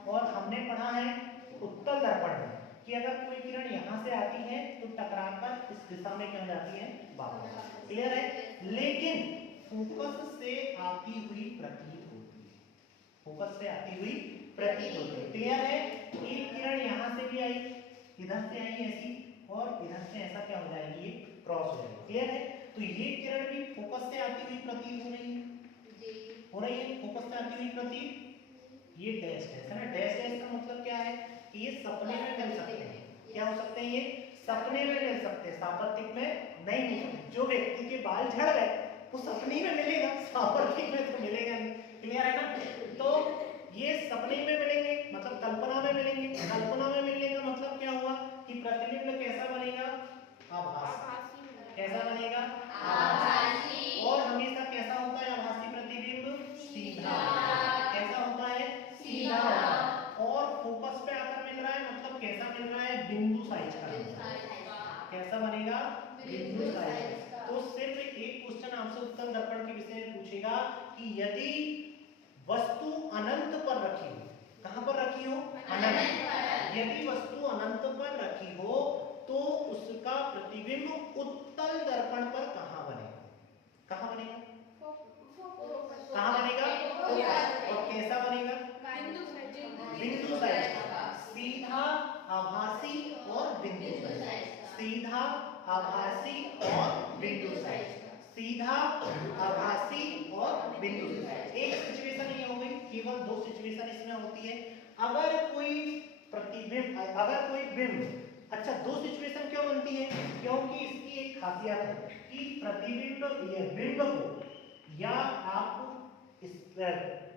और हमने पढ़ा है उत्तल दर्पण में कि अगर कोई किरण यहाँ से आती है तो टकराकर इस दिशा में क्या जाती है? वापस। क्लियर है? लेकिन फोकस से आती हुई प्रतीत होती है, फोकस से आती हुई प्रतीत होती है। क्लियर है? एक किरण यहाँ से भी आई, इधर से आई ऐसी, और इधर से ऐसा क्या हो जाएगी? ये क्रॉस हो जाएगी। क्लियर है? तो ये किरण भी फोकस से आती हुई प्रतीत हो रही है, हो रही है, फोकस से आती हुई प्रतीत। ये डैश है ना, डैश डैश का मतलब क्या है कि ये सपने में मिल सकते हैं। क्या हो सकते हैं? ये सपने में मिल सकते हैं, सापर्थिक में नहीं मिल सकते। जो व्यक्ति के बाल झड़ गए वो सपने में मिलेगा, सापर्थिक में तो मिलेगा नहीं। क्लियर है ना? तो ये सपने में मिलेंगे, मतलब कल्पना में मिलेंगे। कल्पना में मिलने का मतलब क्या हुआ कि प्रतिबिंब कैसा बनेगा? आभासी। कैसा बनेगा? आभासी। और हमेशा कैसा होता है आभासी प्रतिबिंब? सीधा। कैसा होता है? सीधा। और फोकस पे आकर मिल रहा है, मतलब कैसा मिल रहा है? बिंदु साइज का। कैसा बनेगा? बिंदु साइज। तो सिर्फ एक क्वेश्चन आपसे उत्तल दर्पण के विषय में पूछेगा कि यदि वस्तु अनंत पर रखी हो, कहां पर रखी हो? अनंत पर। यदि वस्तु अनंत पर रखी हो तो उसका प्रतिबिंब उत्तल दर्पण पर कहां बनेगा? कहां बनेगा? कहां बनेगा? और कैसा बनेगा? बिंदु साइज। सीधा आभासी और बिंदु सहित। सीधा, आभासी और बिंदु सहित। सीधा, आभासी और बिंदु सहित। एक सिचुएशन ये हो गई, केवल दो सिचुएशन इसमें होती है। अगर कोई प्रतिबिंब, अगर कोई बिंब, अच्छा दो सिचुएशन क्यों बनती है? क्योंकि इसकी एक खासियत है कि प्रतिबिंब या बिंब को या आपको इस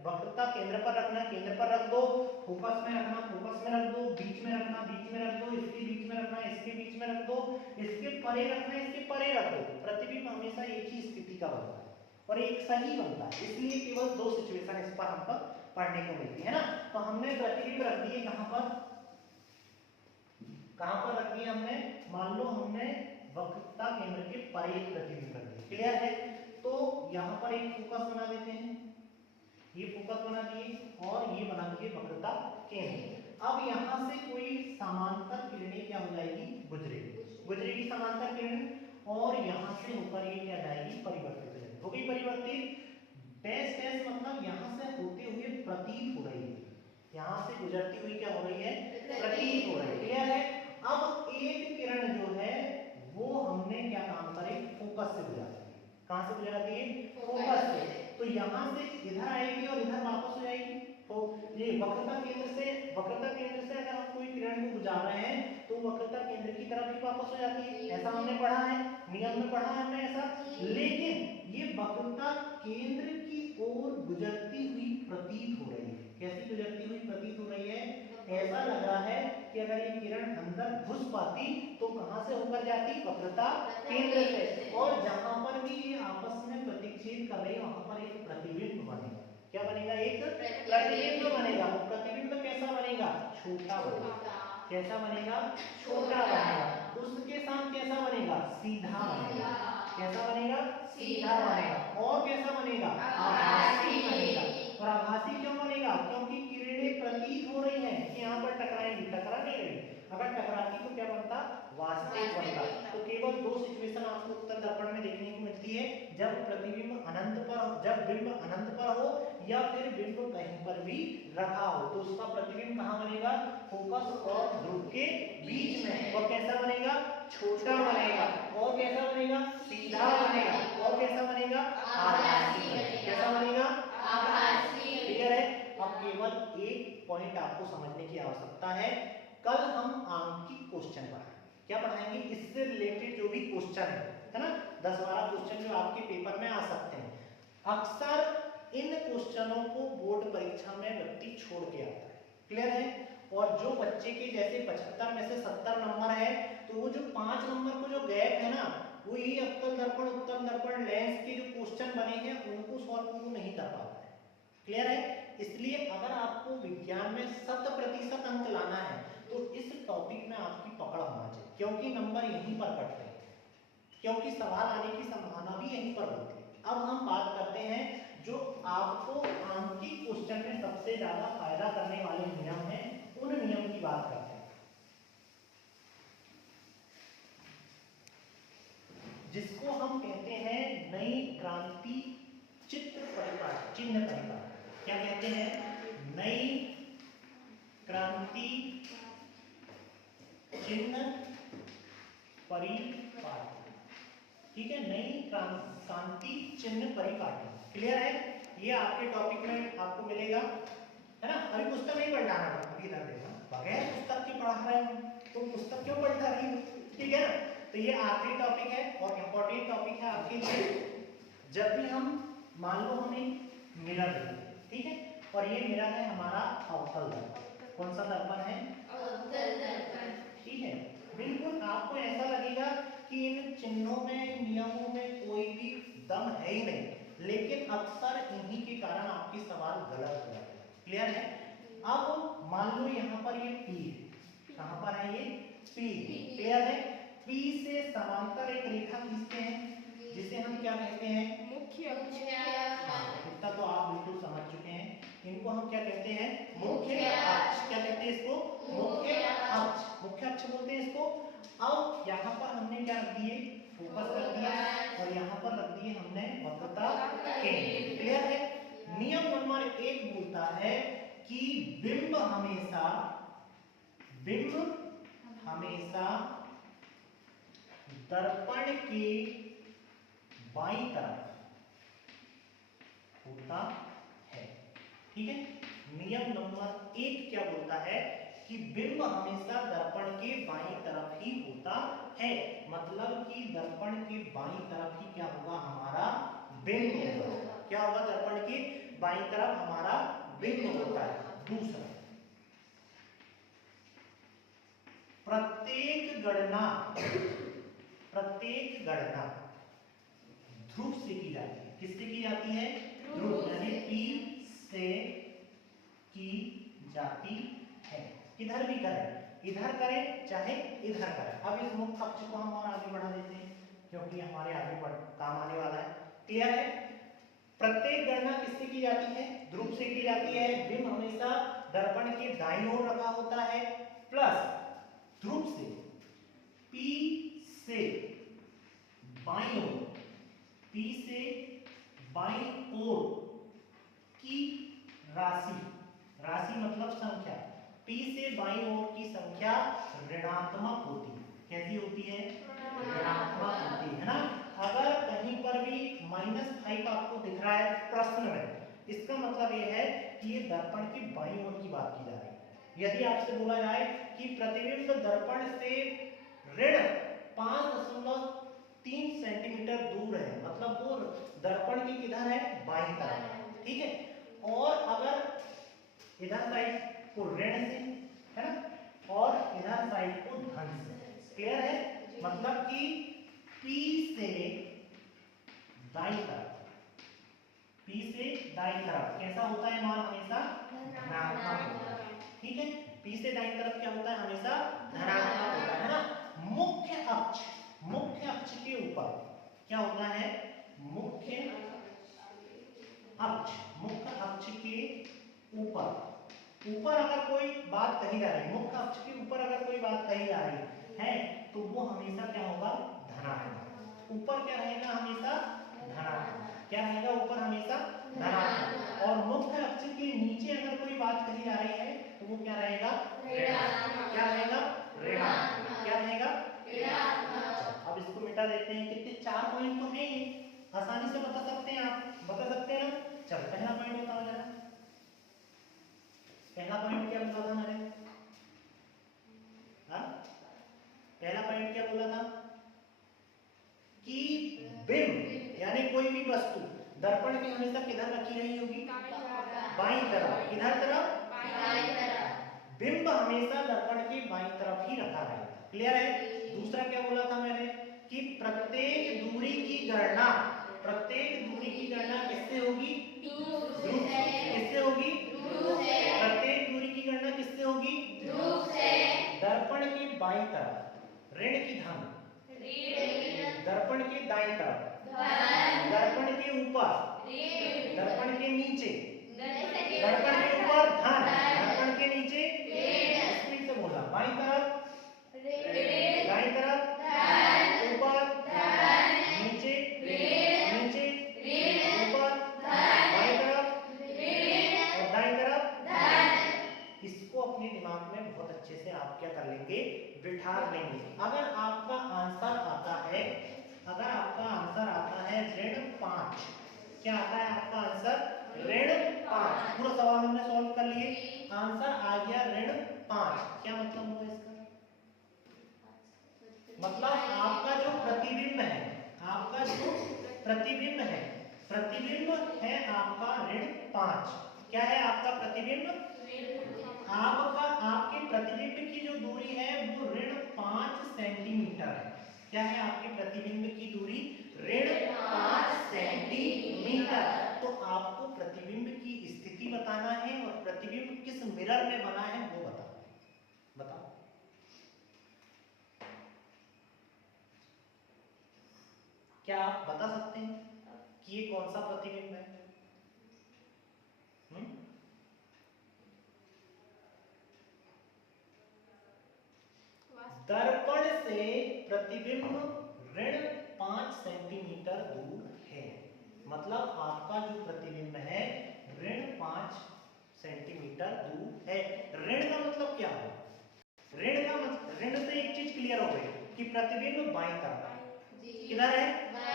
वक्रता केंद्र पर रखना, केंद्र पर रख दो, फोकस में रखना, फोकस में रख दो, बीच में रखना, बीच में रख दो, इसके बीच में रखना, इसके बीच में रख दो, इसके परे रखना, इसके परे रख दो। प्रतिबिंब हमेशा एक ही स्थिति का बनता है और एक सही बनता है, इसलिए केवल दो सिचुएशन इस पर हमको पढ़ने को मिलती है ना। तो हमने प्रतिबिंब रख दिए कहां पर, कहां पर रख दिए हमने? मान लो हमने वक्रता केंद्र के परे एक प्रतिबिंब रख दिया, क्लियर है? तो यहां पर एक फोकस बना देते हैं, ये फोकस बना दिए और ये बना दिए वक्रता केंद्र। अब यहां से कोई समांतर किरणें क्या हो जाएगी? गुजरेगी समांतर किरण और यहां से होकर ये क्या जाएगी? परिवर्तित हो गई, परिवर्तित। डैश डैश मतलब यहां से होते हुए प्रतीत हो रही है, यहां से गुजरती हुई क्या हो रही है? प्रतीत हो रही है, क्लियर है? अब एक किरण जो है वो हमने क्या काम करे? फोकस से गुजरा दी। कहां से गुजरा दी? फोकस से। तो यहां से इधर आएगी और इधर वापस हो जाएगी। तो ये वक्रता केंद्र से अगर हम कोई किरण को गुजार रहे हैं तो वक्रता केंद्र की तरफ ही वापस हो जाती है, ऐसा हमने पढ़ा है, नियम में पढ़ा है हमने ऐसा। लेकिन ये वक्रता केंद्र की ओर गुजरती हुई प्रतीत हो रही है। कैसी गुजरती हुई प्रतीत हो रही है? ऐसा लग रहा है कि अगर ये किरण अंदर घुस पाती तो कहां से होकर जाती? वक्रता केंद्र से। और जहां पर भी ये आपस में प्रतिच्छेद कर रही है वहां पर एक प्रतिबिंब बनेगा। क्या बनेगा? एक प्रतिबिंब बनेगा। वो प्रतिबिंब कैसा बनेगा? छोटा बनेगा। कैसा बनेगा? छोटा बनेगा। उसके साथ कैसा बनेगा? सीधा बनेगा। कैसा बनेगा? सीधा बनेगा। और कैसा बनेगा? आभासी बनेगा। और आभासी क्यों बनेगा? क्योंकि किरणें प्रतीत हो रही हैं कि यहाँ पर टकराएंगी, टकरा नहीं रही। अगर टकराती तो क्या बनता? वास्तविक बनता। तो केवल दो सिचुएशन आपको उत्तर दर्पण में देखने को मिलती है, जब प्रतिबिंब अनंत पर, जब बिंब अनंत पर हो या फिर बिंब कहीं पर भी रखा हो तो उसका प्रतिबिंब कहाँ बनेगा? फोकस और ध्रुव के बीच में। और कैसा बनेगा? छोटा बनेगा। और कैसा बनेगा? सीधा बनेगा। और कैसा बनेगा? आभासी बनेगा। कैसा बनेगा? आभासी। क्लियर है? अब केवल एक पॉइंट आपको समझने की आवश्यकता है। कल हम आंकिक क्वेश्चन पढ़ाएंगे। क्या पढ़ाएंगे? इससे रिलेटेड जो भी क्वेश्चन है ना, 10-12 क्वेश्चन जो आपके पेपर में आ सकते हैं। अक्सर इन क्वेश्चनों को बोर्ड परीक्षा में व्यक्ति छोड़ के आता है, क्लियर है? और जो बच्चे के जैसे 75 में से 70 नंबर है तो वो जो 5 नंबर को जो गैप है ना, वो ये अवतल दर्पण, उत्तल दर्पण, लेंस के जो क्वेश्चन बने हैं उनको सॉल्व नहीं कर पाता है, क्लियर है? इसलिए अगर आपको विज्ञान में 100% अंक लाना है तो इस टॉपिक में आपकी पकड़ होना चाहिए, क्योंकि नंबर यहीं पर कटते हैं, क्योंकि सवाल आने की संभावना भी यहीं पर होती है। अब हम बात करते हैं जो आपको आंकिक क्वेश्चन में सबसे ज्यादा फायदा करने वाले नियम हैं, उन नियम की बात करते हैं, जिसको हम कहते हैं नई क्रांति चित्र परिपाठ, चिन्ह परिपाठ। क्या कहते हैं? नई क्रांति चिन्ह परिपाठ। ठीक है, नई क्रांति चिन्ह परिपाटी, क्लियर है? ये आपके टॉपिक में आपको मिलेगा, है ना? अभी पुस्तक नहीं पलटाना, अभी इधर देखना, बगैर पुस्तक के पढ़ा रहे हैं तो पुस्तक क्यों पलटा रही है? ठीक है ना? तो ये आखिरी टॉपिक है और इम्पोर्टेंट टॉपिक है आपके लिए। जब भी हम मान लो हमें मिरर है, ठीक है, और ये मिरर है हमारा अवतल दर्पण। कौन सा दर्पण है? अवतल दर्पण। ठीक है, बिल्कुल आपको ऐसा लगेगा कि इन चिन्हों में, नियमों में कोई भी दम है ही नहीं, लेकिन अक्सर इन्हीं के कारण आपके सवाल गलत हो जाते हैं, क्लियर है? अब मान लो यहाँ पर ये P है, कहाँ पर है ये? P, क्लियर है? P से समांतर एक रेखा खींचते हैं जिसे हम क्या कहते हैं? मुख्य अक्ष। इतना तो आप बिल्कुल समझ चुके हैं। इनको हम क्या कहते हैं? मुख्य अक्ष। क्या कहते हैं इसको? मुख्य अक्ष। मुख्य अक्ष बोलते हैं इसको। अब यहाँ पर हमने क्या रख दिए? फोकस रख दिया और यहाँ पर रख दिए हमने वक्रता केंद्र, क्लियर है? नियम नंबर 1 बोलता है कि बिंब बिंब हमेशा दर्पण के बाईं तरफ होता है। ठीक है, नियम नंबर 1 क्या बोलता है कि बिंब हमेशा दर्पण के बाईं तरफ ही होता है। मतलब कि दर्पण के बाईं तरफ ही क्या होगा, हमारा बिंब होगा। क्या होगा, दर्पण के बाईं तरफ हमारा बिंब होता है। दूसरा, प्रत्येक गणना ध्रुव से की जाती है। किससे की जाती है, ध्रुव, यानी P से की जाती है। किधर भी करें, इधर करें चाहे इधर करें। अब इस मुख्य अक्ष को हम और आगे बढ़ा देते हैं क्योंकि हमारे आगे काम आने वाला है। क्लियर है, प्रत्येक गणना किससे की जाती है, ध्रुव से की जाती है। बिंब हमेशा दर्पण के दाईं ओर रखा होता है, प्लस ध्रुव से P से बाईं ओर, P से बाईं ओर की राशि, राशि मतलब संख्या, P से बाईं ओर की संख्या ऋणात्मक होती है। कैसी होती है, ऋणात्मक होती है ना। अगर कहीं पर भी -5 आपको दिख रहा है प्रश्न में, इसका मतलब यह है कि ये दर्पण की बाईं ओर की बात की जा रही है। यदि आपसे बोला जाए कि प्रतिबिंब दर्पण से ऋण 5.3 सेंटीमीटर दूर है, मतलब वो दर्पण की किधर है, बाईं तरफ। ठीक है, और अगर इधर साइड को ऋण से है ना, और इधर साइड को धन से। क्लियर है, मतलब कि P से दाईं तरफ, P से दाईं तरफ कैसा होता है मान, हमेशा धनात्मक होता है। ठीक है, P से दाईं तरफ क्या होता है, हमेशा धनात्मक होता है ना। मुख्य अक्ष के ऊपर क्या होता है, मुख्य अक्ष के ऊपर अगर कोई बात कही जा रही है, मुख्य अक्ष के ऊपर अगर कोई बात कही जा रही है तो वो हमेशा क्या होगा, धनात्मक। ऊपर क्या रहेगा, हमेशा धनात्मक। क्या रहेगा, ऊपर हमेशा धनात्मक। और मुख्य अक्ष के नीचे अगर कोई बात कही जा रही है तो वो क्या रहेगा, ऋणात्मक। क्या रहेगा, ऋणात्मक। क्या रहेगा, ऋणात्मक। अब इसको मिटा देते हैं। कितने 4 पॉइंट तो है, ये आसानी से बता सकते हैं, आप बता सकते हैं ना। चल, पहला पॉइंट बताओ जरा, पहला पॉइंट क्या बोला था मैंने, हाँ पहला पॉइंट क्या बोला था कि बिंब यानी कोई भी वस्तु दर्पण के हमेशा किधर रखी रही होगी, बाईं तरफ। किधर तरफ, बाईं तरफ। बिंब हमेशा दर्पण के बाईं तरफ ही रखा रहेगा। क्लियर है। दूसरा क्या बोला था मैंने कि प्रत्येक दूरी की गणना किससे होगी, किससे होगी, प्रत्येक दूरी की गणना किससे होगी, दर्पण की बाईं तरफ ऋण की धन, दर्पण के दाईं तरफ दर्पण के ऊपर, दर्पण के नीचे, दर्पण के ऊपर धन, दर्पण के नीचे, स्पीड से बोला, बाईं तरफ दाईं तरफ ऊपर, नीचे नीचे ऊपर, बाईं तरफ और दाईं तरफ। इसको अपने दिमाग में बहुत अच्छे से आप क्या कर लेंगे, बिठा लेंगे। अगर आपका आंसर आता है ऋण 5, क्या आता है आपका आंसर, ऋण 5। पूरा सवाल हमने सॉल्व कर लिए, आंसर आ गया ऋण 5। क्या मतलब हुआ इसका, मतलब आपका जो प्रतिबिंब है आपका ऋण 5। क्या है आपका प्रतिबिंब, आपके प्रतिबिंब की जो दूरी है वो ऋण 5 सेंटीमीटर है। क्या है आपके प्रतिबिंब की दूरी, ऋण 5 सेंटीमीटर। तो आपको प्रतिबिंब की स्थिति बताना है और प्रतिबिंब किस मिरर में बना है वो बताओ। क्या आप बता सकते हैं कि ये कौन सा प्रतिबिंब है? दर्पण से प्रतिबिंब ऋण 5 सेंटीमीटर दूर है। मतलब आपका जो प्रतिबिंब है ऋण 5 सेंटीमीटर दूर है। ऋण का मतलब क्या है, कि प्रतिबिंब बाईं तरफ है। किधर है?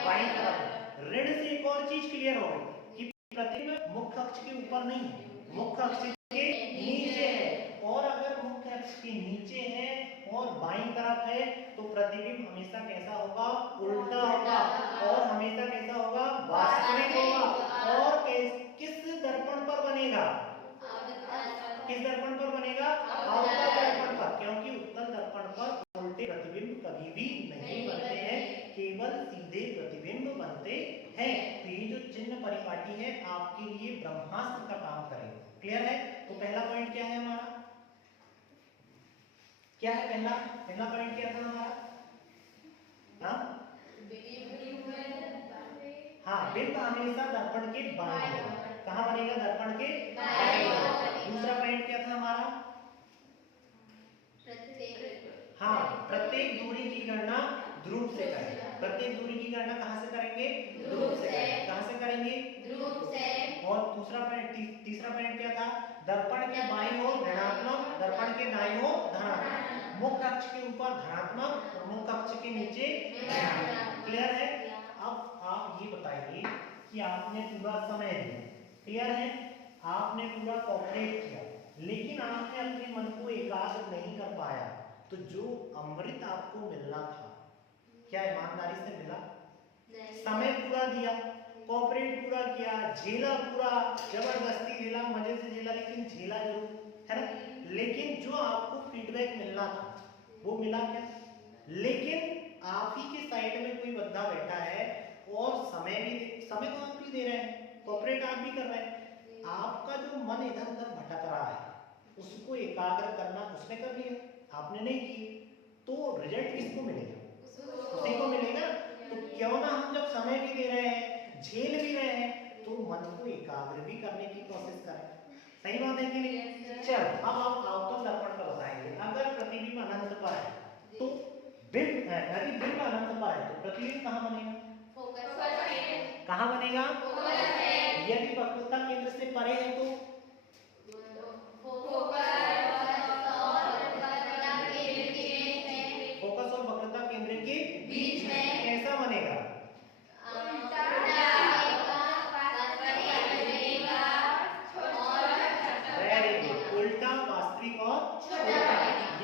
बाईं तरफ है। ऋण से एक और चीज क्लियर हो गई कि प्रतिबिंब मुख्य अक्ष के ऊपर नहीं है, मुख्य अक्ष के नीचे है। और अगर मुख्य अक्ष के नीचे है और बाईं तरफ है तो प्रतिबिंब हमेशा कैसा होगा? उल्टा होगा। और हमेशा कैसा होगा? वास्तविक होगा। और किस दर्पण पर बनेगा? किस दर्पण पर बनेगा? अवतल दर्पण पर, क्योंकि उत्तल दर्पण पर उल्टे प्रतिबिंब कभी भी नहीं बनते हैं, केवल सीधे प्रतिबिंब बनते हैं। तो ये जो चिन्ह परिपाटी है आपके लिए ब्रह्मास्त्र का काम करेगा। क्लियर है? तो पहला पॉइंट क्या है हमारा? क्या है पहला पॉइंट क्या था हमारा? हाँ, बिंब हमेशा दर्पण के बाईं ओर। कहाँ बनेगा? दर्पण के बाईं ओर। दूसरा पॉइंट क्या था हमारा? हाँ, प्रत्येक दूरी की गणना ध्रुव से करें। प्रत्येक दूरी की गणना कहाँ से करेंगे? ध्रुव से करेंगे। कहाँ से करेंगे? ध्रुव से। और दूसरा पॉइंट, तीसरा पॉइंट क्या था? दर्पण के बाईं ओर ऋणात्मक, दर्पण के दाईं ओर धनात्मक। मुख्य अक्ष के ऊपर धनात्मक और मुख्य अक्ष के नीचे ऋणात्मक। क्लियर है? अब आप ये बताइए कि आपने पूरा समय दिया, क्लियर है, आपने पूरा कॉपरेट किया, लेकिन आपने अपने मन को एकाग्र नहीं कर पाया, तो जो अमृत आपको मिलना था क्या ईमानदारी से मिला? समय पूरा दिया, कॉपरेट पूरा किया, झेला, पूरा जबरदस्ती झेला, मजे से झेला, लेकिन झेला जरूर, है ना? लेकिन जो आपको फीडबैक मिलना था वो मिला क्या? लेकिन आप ही के साइड में कोई बंदा बैठा है और समय तो आप भी दे रहे हैं, कॉपरेट आप भी कर रहे हैं, आपका जो मन इधर उधर भटक रहा है उसको एकाग्र करना उसने कर लिया, आपने नहीं की, तो रिजल्ट किसको मिलेगा? उसी को मिलेगा। तो क्यों ना हम जब समय भी दे रहे हैं, झेल भी रहे हैं, तो मन को एकाग्र भी करने की कोशिश करें। सही बात है कि नहीं? चल, अब आप अवतल दर्पण का बताएंगे। अगर प्रतिबिंब अनंत पर है तो बिंब है, यदि बिंब अनंत पर है तो प्रतिबिंब कहाँ बनेगा? कहाँ बनेगा? यदि वक्रता केंद्र से परे है तो फोकस और वक्रता केंद्र के बीच में कैसा बनेगा? वेरी गुड, उल्टा, वास्तविक और छोटा।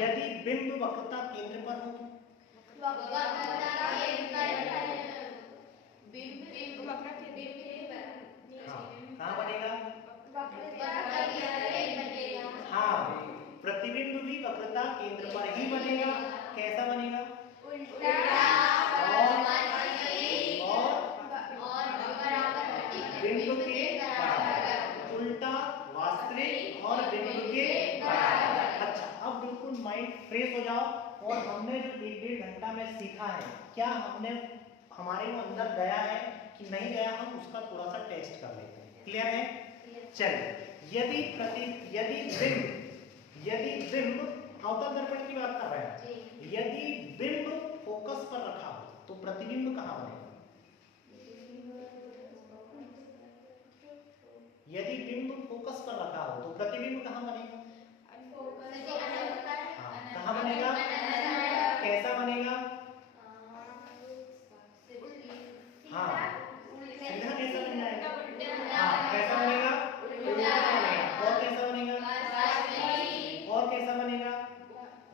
यदि बिंब वक्रता केंद्र पर हो तो कहाँ बनेगा? हाँ, प्रतिबिंब भी वक्रता केंद्र पर ही बनेगा। कैसा बनेगा? बिंब के बराबर, उल्टा, वास्तविक और बिंब के बराबर। अच्छा, अब बिल्कुल माइंड फ्रेश हो जाओ। और हमने जो 1-1.5 घंटा में सीखा है, क्या हमने हमारे अंदर गया है कि नहीं गया, हम उसका थोड़ा सा टेस्ट कर लेते हैं। क्लियर है? चलिए, यदि बिंब अवतल दर्पण की बात कर रहे हैं, यदि बिंब फोकस पर रखा हो तो प्रतिबिंब कहाँ बनेगा? यदि बिंब फोकस पर रखा हो तो प्रतिबिंब कहाँ बनेगा? हाँ, कहाँ बनेगा? कैसा बनेगा? हाँ, सीधा कैसा बन जाएगा? हाँ, कैसा बनेगा? उल्टा बनेगा। और कैसा बनेगा? और कैसा बनेगा?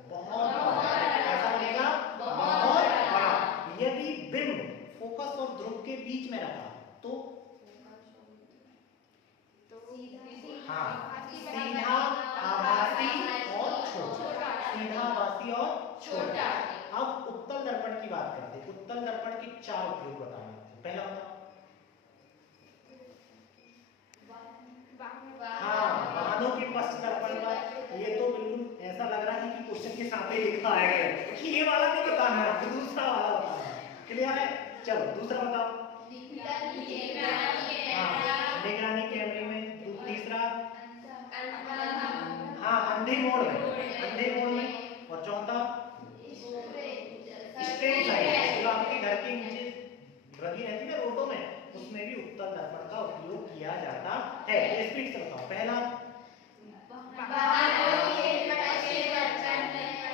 बहुत बड़ा। कैसा बनेगा? बहुत बड़ा। यदि बिंब फोकस और ध्रुव के बीच में रखा तो हाँ, सीधा, आभासी और छोटा। सीधा, आभासी और छोटा। अब उत्तल दर्पण की बात करते हैं। उत्तल दर्पण के 4 उपयोग बताएं। पहला बताओ। हाँ, वाहनों के पश्च दर्पण का। ये तो बिल्कुल ऐसा लग रहा है कि क्वेश्चन के साथ ही लिखा है कि ये वाला नहीं बताना है, दूसरा वाला बताना है। क्लियर है? चलो दूसरा बताओ। हाँ, निगरानी कैमरे में। तीसरा, हाँ, अंधे मोड में। और चौथा, स्ट्रेट लाइन, जो आपके घर के नीचे लगी रहती है ना रोडों में, उसमें भी उत्तल दर्पण का उपयोग किया जाता है। स्पीड से बताओ। पहला,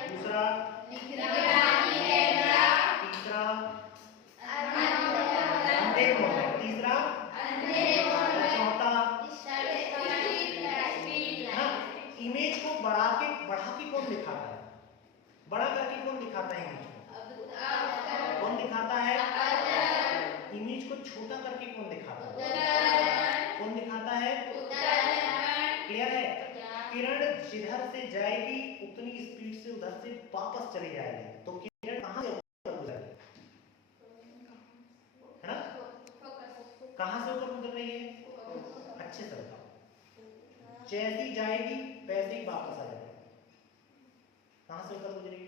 दूसरा, बढ़ा के कौन दिखाता है? बड़ा करके कौन दिखाता है इमेज को? कौन दिखाता है? इमेज को छोटा करके कौन दिखाता है? कौन दिखाता है? क्लियर है? किरण जिधर से जाएगी उतनी स्पीड से उधर से वापस चली जाएगी, तो किरण कहां से ऊपर गुजरेगी? है ना? कहां से ऊपर गुजर रही है? अच्छे से बताओ। जैसी जाएगी वैसे ही वापस आ जाएगी। कहां से ऊपर गुजरेगी?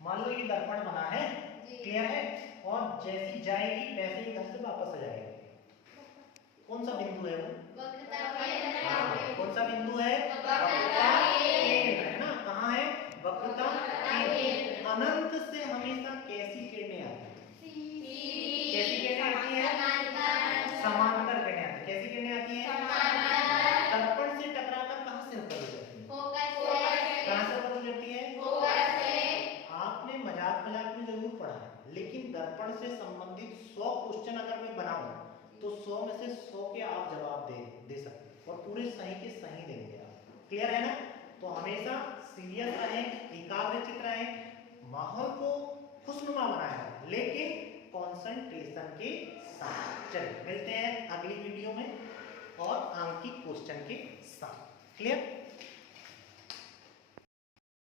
मान लो ये दर्पण बना है, क्लियर है, और जैसी जाएगी वैसे ही घर से वापस आ जाएगी। कौन सा बिंदु है वो? कौन सा बिंदु है? वक्रता केंद्र, है ना? कहाँ है? वक्रता केंद्र। अनंत से हमेशा कैसी किरणें आती है? कैसी किरणें आती है? समांतर किरणें आती है। कैसी किरणें आती है? दर्पण से टकराकर कहां से ऊपर जाती है? कहां से ऊपर जाती है? आपने मजाक में जरूर पढ़ा है, लेकिन दर्पण से संबंधित 100 क्वेश्चन अगर मैं बनाऊं तो 100 में से 100 के आप जवाब दे सकते हैं और पूरे सही के सही देंगे आप। क्लियर है ना? तो हमेशा सीरियस रहें, एकाग्रचित रहें, माहौल को खुशनुमा बनाएं, लेकिन कंसंट्रेशन के साथ। चलिए मिलते हैं अगली वीडियो में और आंकिक क्वेश्चन के साथ। क्लियर?